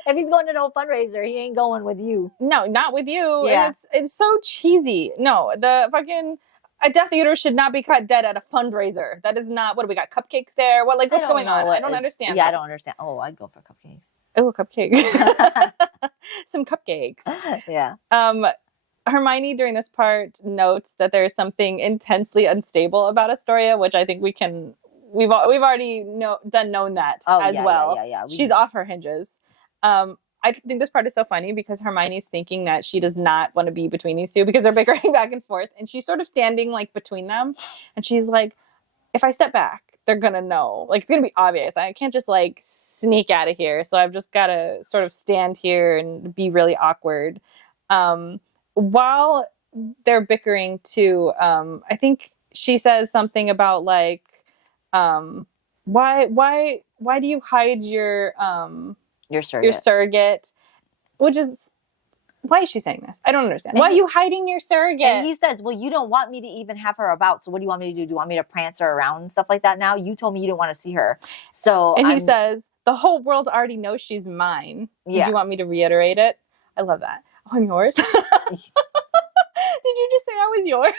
If he's going to no fundraiser, he ain't going with you. No, not with you. Yeah. And it's so cheesy. No, the fucking... A Death Eater should not be caught dead at a fundraiser. That is not... What do we got? Cupcakes there? What's going on? I don't understand. Yeah, I don't understand. Oh, I'd go for cupcakes. Oh, a cupcake. Some cupcakes. Yeah. Hermione during this part notes that there's something intensely unstable about Astoria, which I think we've already known that as well. Yeah. She's off her hinges. I think this part is so funny because Hermione's thinking that she does not want to be between these two because they're bickering back and forth, and she's sort of standing like between them, and she's like, if I step back, they're gonna know. Like, it's gonna be obvious. I can't just like sneak out of here. So I've just gotta sort of stand here and be really awkward. While they're bickering too, I think she says something about like, why do you hide your surrogate? Which is, why is she saying this? I don't understand. Why are you hiding your surrogate? And he says, well, you don't want me to even have her about, so what do you want me to do? Do you want me to prance her around and stuff like that now? You told me you didn't want to see her. So And he says, the whole world already knows she's mine. Did you want me to reiterate it? I love that. Oh, I'm yours? Did you just say I was yours?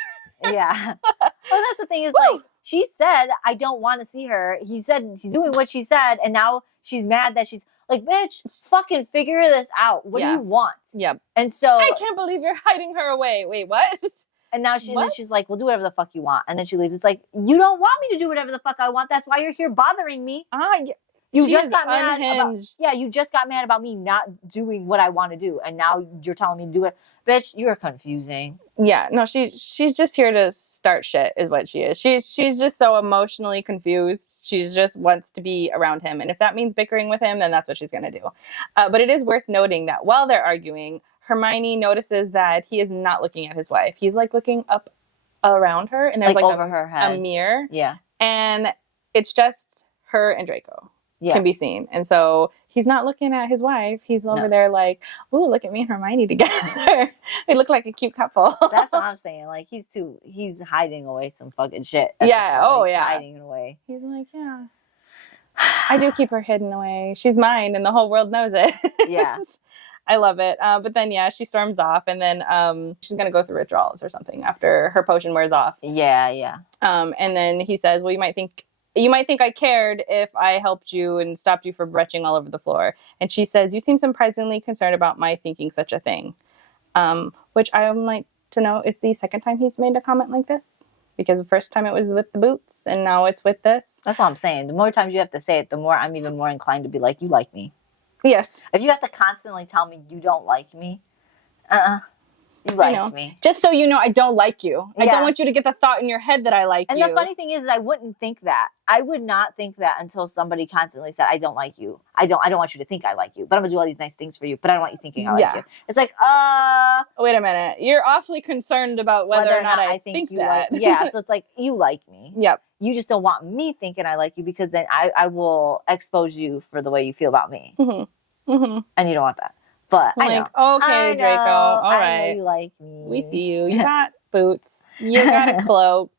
Yeah. Well, that's the thing is, like, she said, I don't want to see her. He said, he's doing what she said, and now she's mad that she's... Like, bitch, fucking figure this out. What do you want? Yep. And so... I can't believe you're hiding her away. Wait, what? And now and then What? she's like, well, do whatever the fuck you want. And then she leaves. It's like, you don't want me to do whatever the fuck I want. That's why you're here bothering me. You she just is got mad unhinged. you just got mad about me not doing what I want to do, and now you're telling me to do it. Bitch, you're confusing. Yeah, no, she's just here to start shit, is what she is. She's just so emotionally confused. She just wants to be around him, and if that means bickering with him, then that's what she's gonna do. But it is worth noting that while they're arguing, Hermione notices that he is not looking at his wife. He's like looking up around her, and there's like over her head, a mirror. Yeah, and it's just her and Draco. Yeah. Can be seen. And so he's not looking at his wife. He's over there like, ooh, look at me and Hermione together. They look like a cute couple. That's what I'm saying. Like, he's hiding away some fucking shit. Yeah. Oh, yeah. Hiding it away. He's like, yeah. I do keep her hidden away. She's mine and the whole world knows it. Yeah. I love it. But then, yeah, she storms off and then she's going to go through withdrawals or something after her potion wears off. Yeah, yeah. And then he says, well, you might think I cared if I helped you and stopped you from retching all over the floor. And she says, you seem surprisingly concerned about my thinking such a thing. Which I would like to know is the second time he's made a comment like this. Because the first time it was with the boots and now it's with this. That's what I'm saying. The more times you have to say it, the more I'm even more inclined to be like, you like me. Yes. If you have to constantly tell me you don't like me, you like me. Just so you know, I don't like you. Yeah. I don't want you to get the thought in your head that I like you. And the funny thing is I wouldn't think that. I would not think that until somebody constantly said, I don't like you. I don't want you to think I like you. But I'm going to do all these nice things for you. But I don't want you thinking I like you. It's like, wait a minute. You're awfully concerned about whether or not I think that. Like, yeah, so it's like, you like me. Yep. You just don't want me thinking I like you because then I will expose you for the way you feel about me. Mm-hmm. Mm-hmm. And you don't want that. But I'm like, okay, Draco, all right. I know you like me. We see you. You got boots. You got a cloak.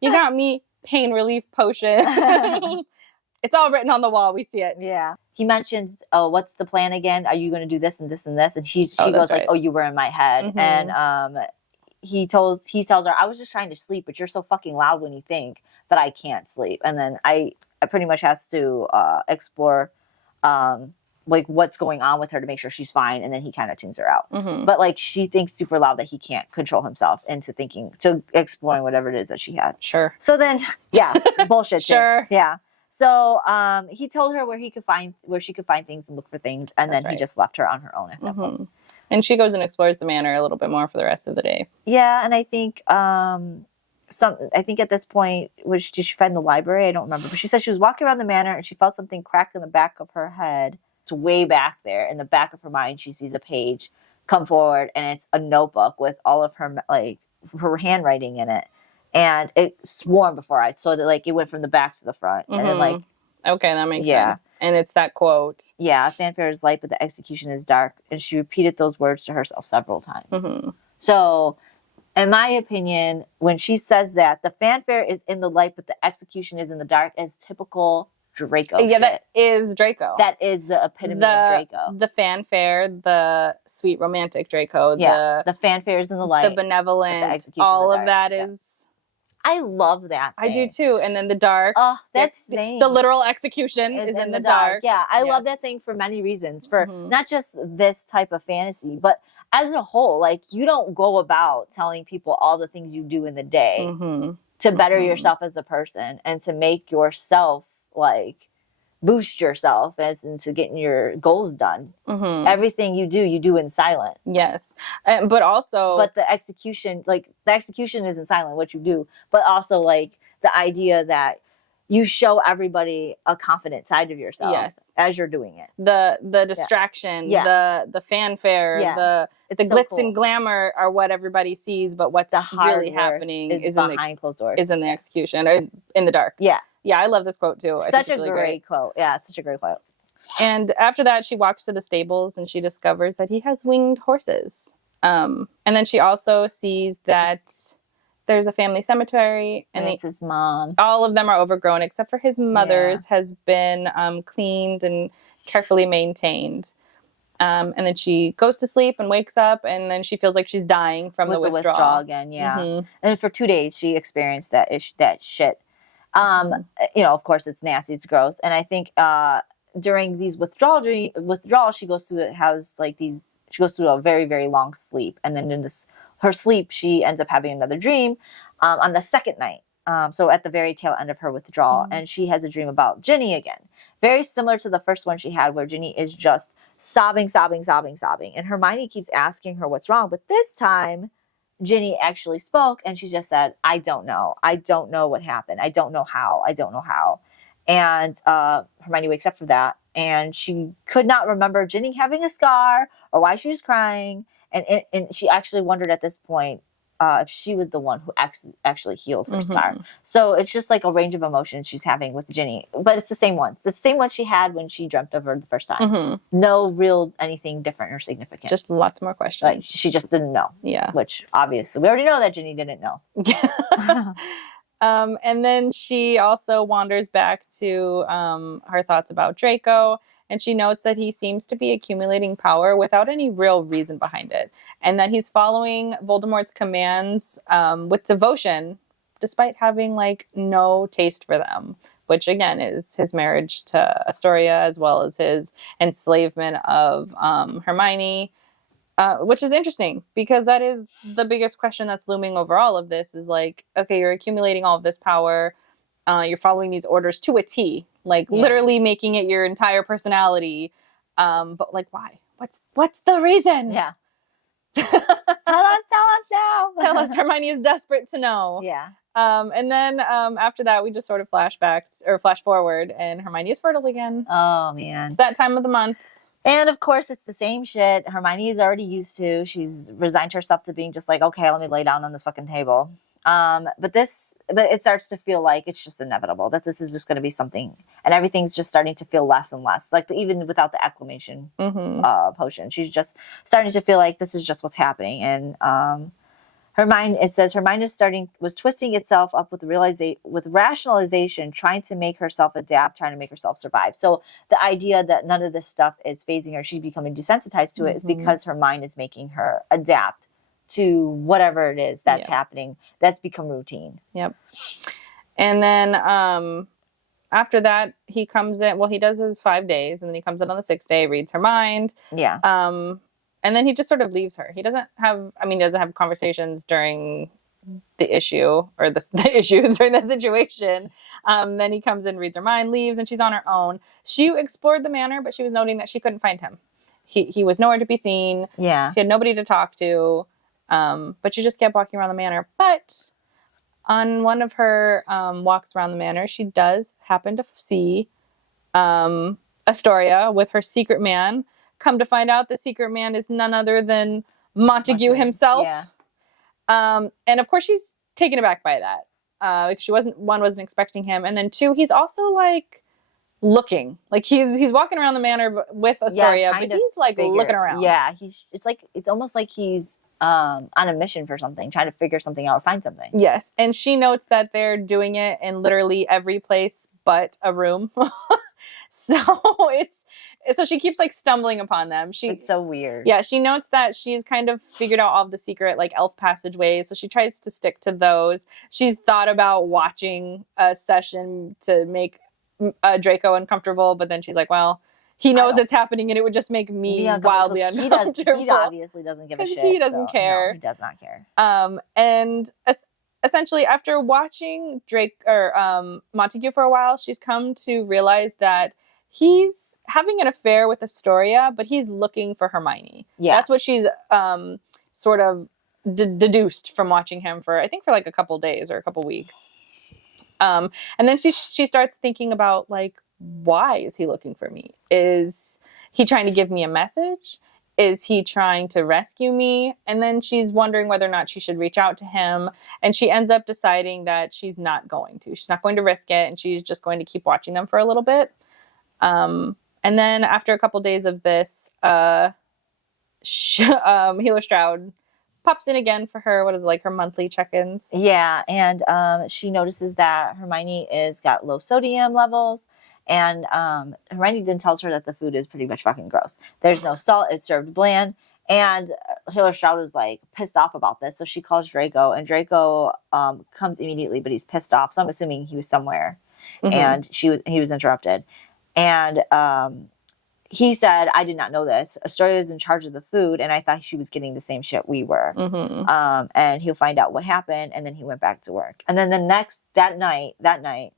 You got me pain relief potion. It's all written on the wall. We see it. Yeah. He mentions, oh, what's the plan again? Are you going to do this and this and this? And she goes right. like, oh, you were in my head. Mm-hmm. And he tells her, I was just trying to sleep, but you're so fucking loud when you think that I can't sleep. And then I pretty much has to explore like what's going on with her to make sure she's fine, and then he kind of tunes her out. Mm-hmm. But like she thinks super loud that he can't control himself into exploring whatever it is that she had. Sure. So then, yeah, bullshit. Sure. Too. Yeah. So he told her where she could find things and look for things, and then he just left her on her own at that point. And she goes and explores the manor a little bit more for the rest of the day. Yeah, and I think I think at this point, did she find the library? I don't remember, but she said she was walking around the manor and she felt something crack in the back of her head. It's way back there in the back of her mind. She sees a page come forward, and it's a notebook with all of her her handwriting in it, and it swarmed before I saw that it went from the back to the front, and then okay, that makes sense. And it's that quote. Yeah, fanfare is light, but the execution is dark, and she repeated those words to herself several times. Mm-hmm. So, in my opinion, when she says that the fanfare is in the light, but the execution is in the dark, is typical Draco. Yeah, shit. That is Draco. That is the epitome of Draco. The fanfare, the sweet romantic Draco. Yeah, the fanfare is in the light. The benevolent. The execution all of that is. I love that saying. I do too. And then the dark. Oh, that's saying. The literal execution is in the dark. Yeah, I love that saying for many reasons. For not just this type of fantasy, but as a whole. You don't go about telling people all the things you do in the day to better yourself as a person and to make yourself boost yourself as into getting your goals done. Everything you do in silent. Yes. But the execution is in silent, what you do, but also the idea that you show everybody a confident side of yourself as you're doing it. The distraction, the fanfare, the glitz and glamour are what everybody sees, but what's really happening is behind closed doors. Is in the execution or in the dark. Yeah. Yeah, I love this quote too. Such a great quote. Yeah, it's such a great quote. And after that, she walks to the stables and she discovers that he has winged horses. And then she also sees that there's a family cemetery, and it's his mom. All of them are overgrown except for his mother's has been cleaned and carefully maintained. And then she goes to sleep and wakes up, and then she feels like she's dying from the withdrawal again. Yeah, and for 2 days she experienced that shit. Of course it's nasty, it's gross. And I think during these withdrawals she goes through a very, very long sleep. And then in this her sleep, she ends up having another dream on the second night. So at the very tail end of her withdrawal, and she has a dream about Ginny again. Very similar to the first one she had, where Ginny is just sobbing. And Hermione keeps asking her what's wrong. But this time, Ginny actually spoke, and she just said, I don't know. I don't know what happened. I don't know how. And Hermione wakes up from that, and she could not remember Ginny having a scar or why she was crying. And she actually wondered at this point if she was the one who actually healed her scar. So it's just like a range of emotions she's having with Ginny. But it's the same ones. The same one she had when she dreamt of her the first time. No real anything different or significant. Just lots more questions. Like, she just didn't know. Yeah. Which, obviously, we already know that Ginny didn't know. And then she also wanders back to her thoughts about Draco. And she notes that he seems to be accumulating power without any real reason behind it. And that he's following Voldemort's commands with devotion, despite having, like, no taste for them. Which, again, is his marriage to Astoria, as well as his enslavement of Hermione. Which is interesting, because that is the biggest question that's looming over all of this, is like, okay, you're accumulating all of this power. You're following these orders to a T, like literally making it your entire personality. But like, why? What's the reason? Yeah. Tell us now. Tell us. Hermione is desperate to know. Yeah. And then after that, we just sort of flash forward, and Hermione is fertile again. Oh, man. It's that time of the month. And of course, it's the same shit Hermione is already used to. She's resigned herself to being just like, okay, let me lay down on this fucking table. But it starts to feel like it's just inevitable, that this is just going to be something, and everything's just starting to feel less and less. Like, even without the acclimation potion, she's just starting to feel like this is just what's happening. And her mind was twisting itself up with rationalization, trying to make herself adapt, trying to make herself survive. So the idea that none of this stuff is phasing her, she's becoming desensitized to it, is because her mind is making her adapt to whatever it is that's happening. That's become routine. Yep. And then after that, he comes in. Well, he does his 5 days, and then he comes in on the 6th day, reads her mind. Yeah. And then he just sort of leaves her. He doesn't have conversations during the issue, or the issue during the situation. Then he comes in, reads her mind, leaves, and she's on her own. She explored the manor, but she was noting that she couldn't find him. He was nowhere to be seen. Yeah. She had nobody to talk to. But she just kept walking around the manor. But on one of her walks around the manor, she does happen to see Astoria with her secret man. Come to find out, the secret man is none other than Montague himself. Yeah. And of course, she's taken aback by that. She wasn't expecting him, and then 2, he's also like looking, like he's walking around the manor with Astoria, but he's like looking around. Yeah, it's almost like he's on a mission for something, trying to figure something out or find something. Yes, and she notes that they're doing it in literally every place but a room. So she keeps like stumbling upon them. It's so weird. Yeah, she notes that she's kind of figured out all of the secret like elf passageways, so she tries to stick to those. She's thought about watching a session to make Draco uncomfortable, but then she's like, well, he knows it's happening, and it would just make me wildly uncomfortable. He obviously doesn't give a shit. He doesn't care. No, he does not care. And essentially, after watching Montague for a while, she's come to realize that he's having an affair with Astoria, but he's looking for Hermione. Yeah. That's what she's sort of deduced from watching him for like a couple days or a couple weeks. And then she starts thinking about, like, why is he looking for me? Is he trying to give me a message? Is he trying to rescue me? And then she's wondering whether or not she should reach out to him. And she ends up deciding that she's not going to. She's not going to risk it, and she's just going to keep watching them for a little bit. And then after a couple days of this, Healer Stroud pops in again for her, her monthly check-ins. Yeah, and she notices that Hermione is got low sodium levels, and Hermione then tells her that the food is pretty much fucking gross. There's no salt, it's served bland, and Healer Stroud is like pissed off about this, so she calls Draco, and Draco comes immediately, but he's pissed off, so I'm assuming he was somewhere, and he was interrupted. And he said, I did not know this. Astoria is in charge of the food, and I thought she was getting the same shit we were. And he'll find out what happened, and then he went back to work. And then that night,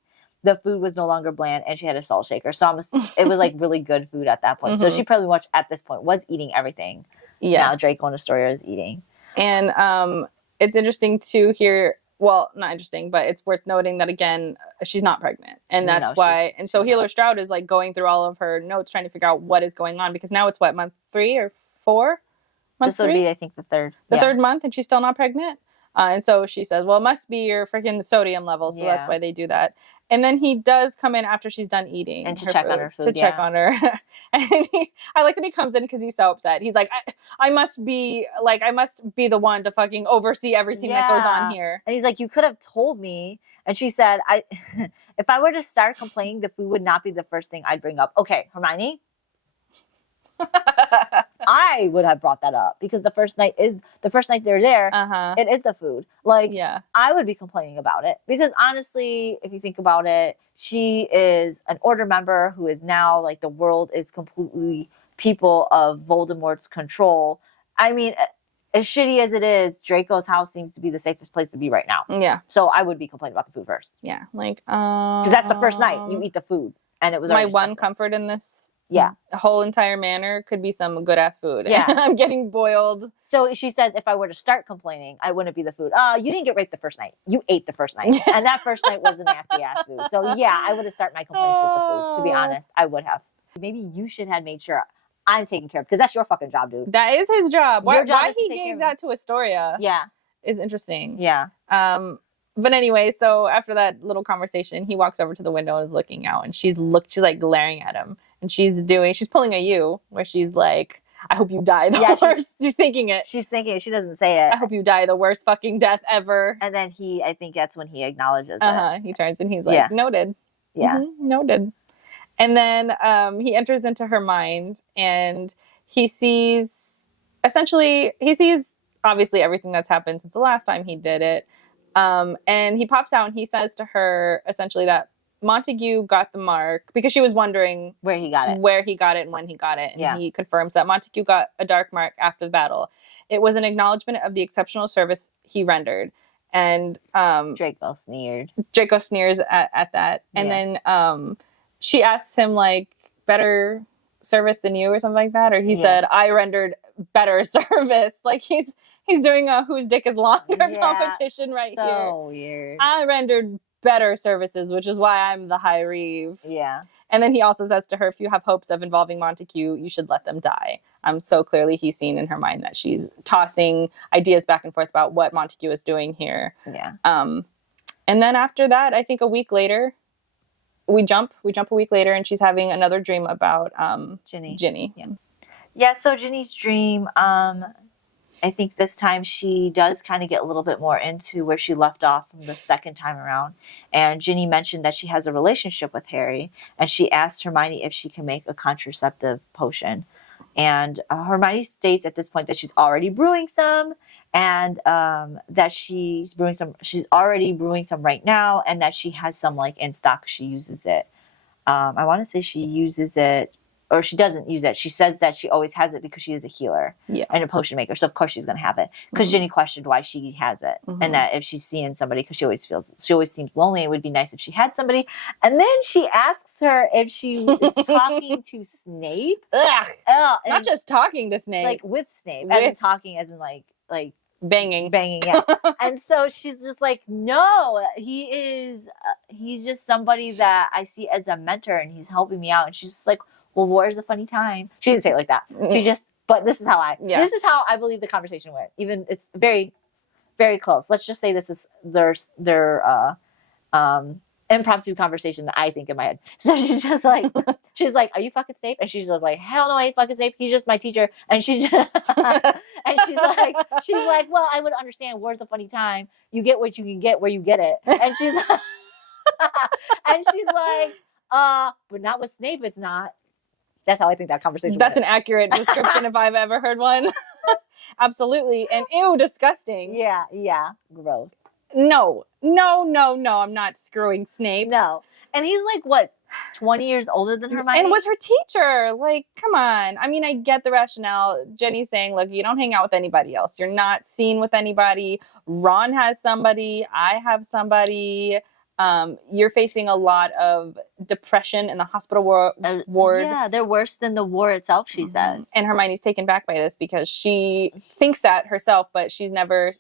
the food was no longer bland, and she had a salt shaker. So it was like really good food at that point. So she pretty much at this point was eating everything. Yes. Now Draco and Astoria is eating. And it's interesting to hear. Well, not interesting, but it's worth noting that, again, she's not pregnant. And that's why. And so Healer Stroud is like going through all of her notes, trying to figure out what is going on. Because now it's what, month 3 or 4? This would be, I think, the third. The third month, and she's still not pregnant. And so she says, well, it must be your freaking sodium level. So that's why they do that. And then he does come in after she's done eating. And to check on her food. To check on her. And I like that he comes in because he's so upset. He's like, I must be the one to fucking oversee everything that goes on here. And he's like, you could have told me. And she said, if I were to start complaining, the food would not be the first thing I'd bring up. Okay, Hermione. I would have brought that up because the first night they're there. It is the food. Like, I would be complaining about it because honestly, if you think about it, she is an order member who is now like the world is completely people of Voldemort's control. I mean, as shitty as it is, Draco's house seems to be the safest place to be right now. Yeah. So I would be complaining about the food first. Yeah, like because that's the first night you eat the food, and it was my one comfort in this. Whole entire manor could be some good ass food. Yeah. I'm getting boiled. So she says, if I were to start complaining, I wouldn't be the food. You didn't get raped the first night. You ate the first night. And that first night was a nasty ass food. So yeah, I would have started my complaints with the food. To be honest, I would have. Maybe you should have made sure I'm taken care of because that's your fucking job, dude. That is his job. Why he gave that to Astoria? Yeah. Is interesting. Yeah. But anyway, so after that little conversation, he walks over to the window and is looking out, and she's like glaring at him. And she's pulling a U where she's like, I hope you die the worst. She's thinking it. She's thinking it. She doesn't say it. I hope you die the worst fucking death ever. And then I think that's when he acknowledges it. He turns and he's like, noted. Yeah. Noted. And then he enters into her mind and he sees obviously everything that's happened since the last time he did it. And he pops out and he says to her essentially that Montague got the mark because she was wondering where he got it and when he got it. And he confirms that Montague got a dark mark after the battle. It was an acknowledgement of the exceptional service he rendered. And Draco sneers at that. And then she asks him like better service than you or something like that. Or he said, I rendered better service. Like he's doing a whose dick is longer competition here. So weird. I rendered better services, which is why I'm the High Reeve. Yeah. And then he also says to her, if you have hopes of involving Montague, you should let them die. So clearly he's seen in her mind that she's tossing ideas back and forth about what Montague is doing here. Yeah. And then after that, I think a week later, we jump a week later and she's having another dream about Ginny. Yeah, so Ginny's dream, I think this time she does kind of get a little bit more into where she left off from the second time around. And Ginny mentioned that she has a relationship with Harry, and she asked Hermione if she can make a contraceptive potion. And Hermione states at this point that she's already brewing some, and that she's already brewing some right now, and that she has some like in stock. She uses it. I want to say she uses it. Or she doesn't use it. She says that she always has it because she is a healer and a potion maker. So, of course, she's going to have it. Because Ginny questioned why she has it. And that if she's seeing somebody, because she always seems lonely, it would be nice if she had somebody. And then she asks her if she is talking to Snape. Not just talking to Snape. Like, with Snape. As in talking, as in, like banging, yeah. And so she's just like, no, he's just somebody that I see as a mentor, and he's helping me out. And she's just like, well, where's the funny time? She didn't say it like that. But this is how I believe the conversation went. Even it's very, very close. Let's just say this is their impromptu conversation that I think in my head. So she's like, are you fucking Snape? And she's just like, hell no, I ain't fucking Snape. He's just my teacher. And she's like, well, I would understand. Where's the funny time? You get what you can get where you get it. And she's like, but not with Snape. It's not. That's how I think that conversation went. That's an accurate description if I've ever heard one. Absolutely. And ew, disgusting. Yeah. Gross. No. I'm not screwing Snape. No. And he's like, what, 20 years older than Hermione. And was her teacher. Like, come on. I mean, I get the rationale. Jenny's saying, look, you don't hang out with anybody else. You're not seen with anybody. Ron has somebody. I have somebody. You're facing a lot of depression in the hospital ward. Yeah, they're worse than the war itself, she says. And Hermione's taken back by this because she thinks that herself, but has never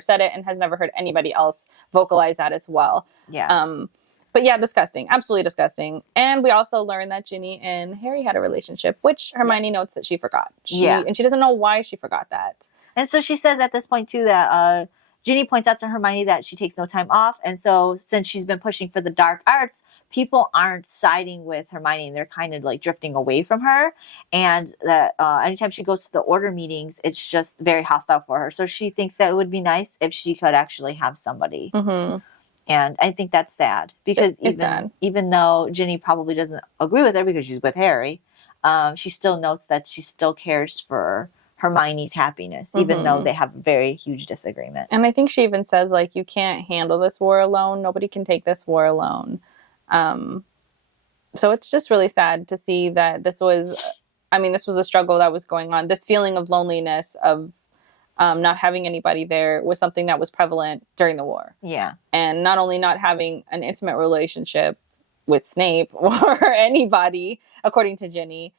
said it and has never heard anybody else vocalize that as well. Yeah. But yeah, disgusting. Absolutely disgusting. And we also learned that Ginny and Harry had a relationship, which Hermione notes that she forgot. And she doesn't know why she forgot that. And so she says at this point, too, that Ginny points out to Hermione that she takes no time off. And so since she's been pushing for the dark arts, people aren't siding with Hermione. And they're kind of like drifting away from her. And that anytime she goes to the order meetings, it's just very hostile for her. So she thinks that it would be nice if she could actually have somebody. Mm-hmm. And I think that's sad because even though Ginny probably doesn't agree with her because she's with Harry, she still notes that she still cares for Hermione's happiness, even though they have a very huge disagreement. And I think she even says, like, you can't handle this war alone. Nobody can take this war alone. So it's just really sad to see that this was a struggle that was going on. This feeling of loneliness, of not having anybody there, was something that was prevalent during the war. Yeah. And not only not having an intimate relationship with Snape or anybody, according to Ginny,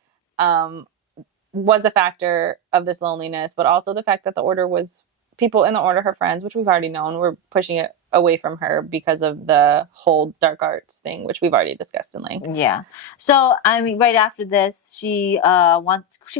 was a factor of this loneliness, but also the fact that the Order was, people in the Order, her friends, which we've already known, were pushing it away from her because of the whole dark arts thing, which we've already discussed in length. Yeah. So, I mean, right after this, she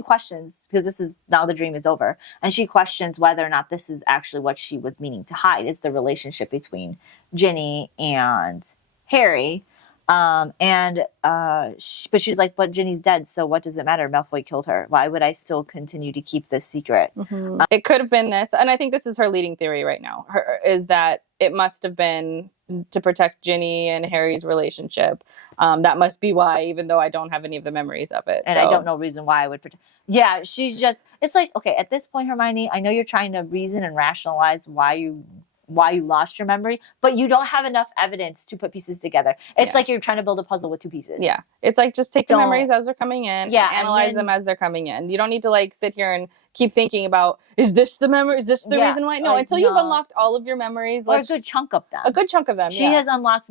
questions, because this is, now the dream is over, and she questions whether or not this is actually what she was meaning to hide, is the relationship between Ginny and Harry. But she's like, but Ginny's dead, so what does it matter? Malfoy killed her. Why would I still continue to keep this secret? Mm-hmm. It could have been this, and I think this is her leading theory right now, is that it must have been to protect Ginny and Harry's relationship. That must be why, even though I don't have any of the memories of it. And I don't know reason why I would protect. Yeah, she's just, it's like, okay, at this point, Hermione, I know you're trying to reason and rationalize why you lost your memory, but you don't have enough evidence to put pieces together. It's like you're trying to build a puzzle with two pieces. Yeah. It's like, just take the memories as they're coming in, and analyze them as they're coming in. You don't need to like sit here and keep thinking about, is this the memory? Is this the reason why? No, like, until you've unlocked all of your memories. Or a good chunk of them. A good chunk of them, She has unlocked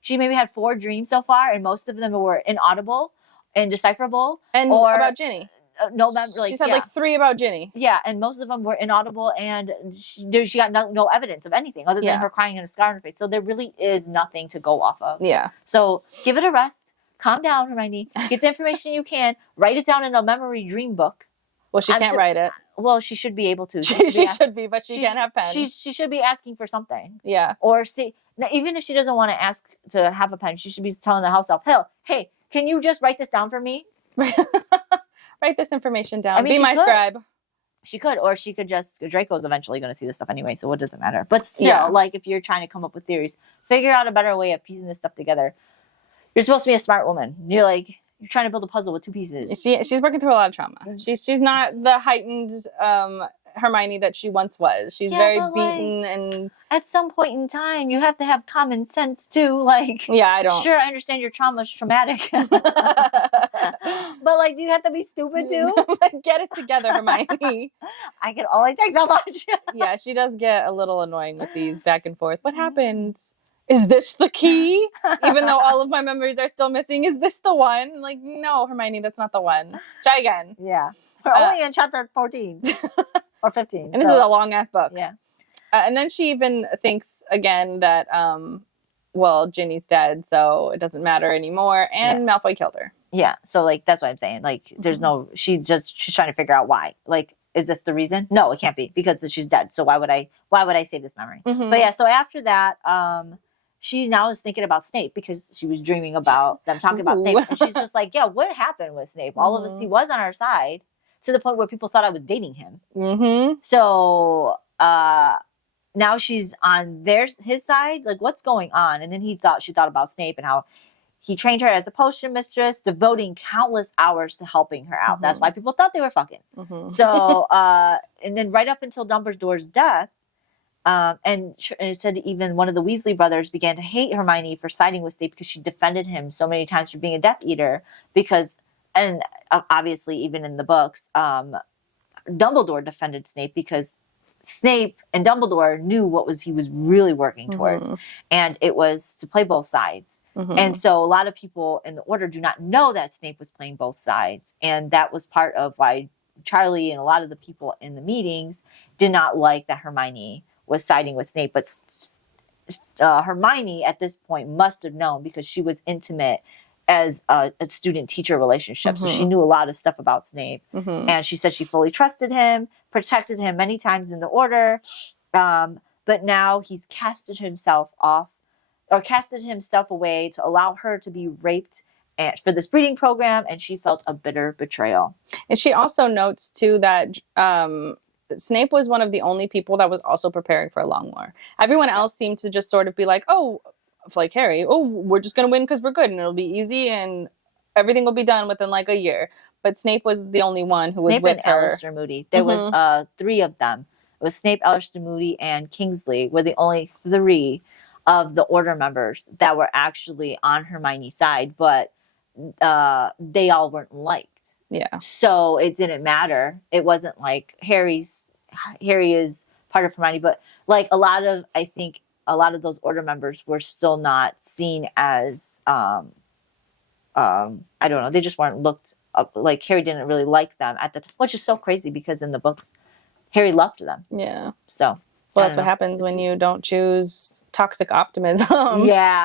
she maybe had 4 dreams so far, and most of them were inaudible and decipherable. And about Ginny. She said like 3 about Ginny. Yeah, and most of them were inaudible, and she got no evidence of anything other than her crying and a scar on her face. So there really is nothing to go off of. Yeah. So give it a rest. Calm down, Hermione. Get the information you can. Write it down in a memory dream book. Well, she can't write it. Well, she should be able to. She should be, but she can't have pen. She should be asking for something. Yeah. Or even if she doesn't want to ask to have a pen, she should be telling the house elf, hey, can you just write this down for me? Write this information down. Be my scribe. She could, or she could just, Draco's eventually going to see this stuff anyway, so what does it matter? But still, like, if you're trying to come up with theories, figure out a better way of piecing this stuff together. You're supposed to be a smart woman. You're trying to build a puzzle with 2 pieces. She's working through a lot of trauma. She's not the heightened Hermione that she once was. She's very beaten, and at some point in time, you have to have common sense too. I don't. Sure, I understand your trauma is traumatic, but do you have to be stupid too? Get it together, Hermione. I can only take so much. Yeah, she does get a little annoying with these back and forth. What happened? Is this the key? Even though all of my memories are still missing, is this the one? Like, no, Hermione, that's not the one. Try again. Yeah. We're only in chapter 14 or 15. And this is a long-ass book. Yeah. And then she even thinks again that, Ginny's dead, so it doesn't matter anymore. And Malfoy killed her. Yeah. So, that's what I'm saying. There's no, she's trying to figure out why. Is this the reason? No, it can't be, because she's dead. So why would I save this memory? Mm-hmm. But yeah, so after that, she now is thinking about Snape, because she was dreaming about them talking about Snape. And she's just like, yeah, what happened with Snape? All of us, he was on our side, to the point where people thought I was dating him. Mm-hmm. So now she's on his side. What's going on? And then she thought about Snape and how he trained her as a potion mistress, devoting countless hours to helping her out. Mm-hmm. That's why people thought they were fucking. Mm-hmm. So, and then right up until Dumbledore's death, And it said even one of the Weasley brothers began to hate Hermione for siding with Snape because she defended him so many times for being a Death Eater. And obviously, even in the books, Dumbledore defended Snape because Snape and Dumbledore knew what he was really working towards, and it was to play both sides. And so a lot of people in the Order do not know that Snape was playing both sides, and that was part of why Charlie and a lot of the people in the meetings did not like that Hermione was siding with Snape. But Hermione at this point must have known because she was intimate as a student-teacher relationship. So she knew a lot of stuff about Snape. And she said she fully trusted him, protected him many times in the Order. But now he's casted himself away to allow her to be raped for this breeding program, and she felt a bitter betrayal. And she also notes, too, that Snape was one of the only people that was also preparing for a Longmore. Everyone else seemed to just sort of be like, oh, like Harry, oh, we're just going to win because we're good, and it'll be easy, and everything will be done within like a year. But Snape was the only one who was with Snape and her. Alistair Moody. There was 3 of them. It was Snape, Alistair Moody, and Kingsley were the only 3 of the Order members that were actually on Hermione's side, but they all weren't liked. Yeah. So it didn't matter. It wasn't like Harry is part of Hermione, but like I think a lot of those Order members were still not seen as I don't know, they just weren't looked up, like Harry didn't really like them at the time, which is so crazy because in the books Harry loved them. Yeah. So well, that's what happens when you don't choose toxic optimism.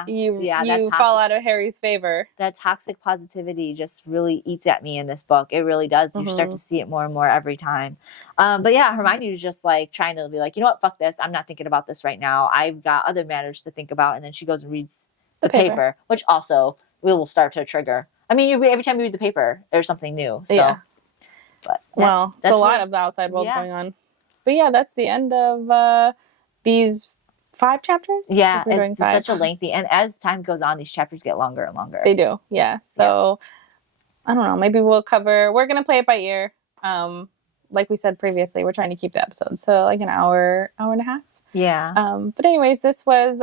You fall out of Harry's favor. That toxic positivity just really eats at me in this book. It really does. You start to see it more and more every time. But yeah, Hermione was just like trying to be like, you know what, fuck this. I'm not thinking about this right now. I've got other matters to think about. And then she goes and reads the paper, which also will start to trigger. I mean, every time you read the paper, there's something new. So. Yeah. But that's a lot of the outside world going on. But yeah, that's the end of these 5 chapters. Yeah, it's such a lengthy, and as time goes on, these chapters get longer and longer. They do, yeah. So I don't know. Maybe we're going to play it by ear. Like we said previously, we're trying to keep the episodes so like an hour and a half. Yeah. But anyways, this was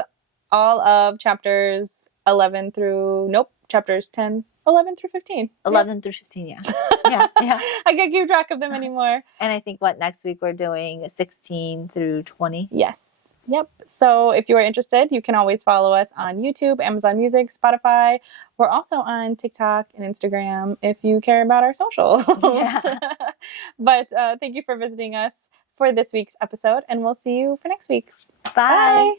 all of chapters 11 through chapters 10. 11 through 15. 11 through 15, yeah. Yeah. I can't keep track of them anymore. And I think next week we're doing 16 through 20. Yes. Yep. So if you are interested, you can always follow us on YouTube, Amazon Music, Spotify. We're also on TikTok and Instagram if you care about our socials. Yeah. But thank you for visiting us for this week's episode, and we'll see you for next week's. Bye.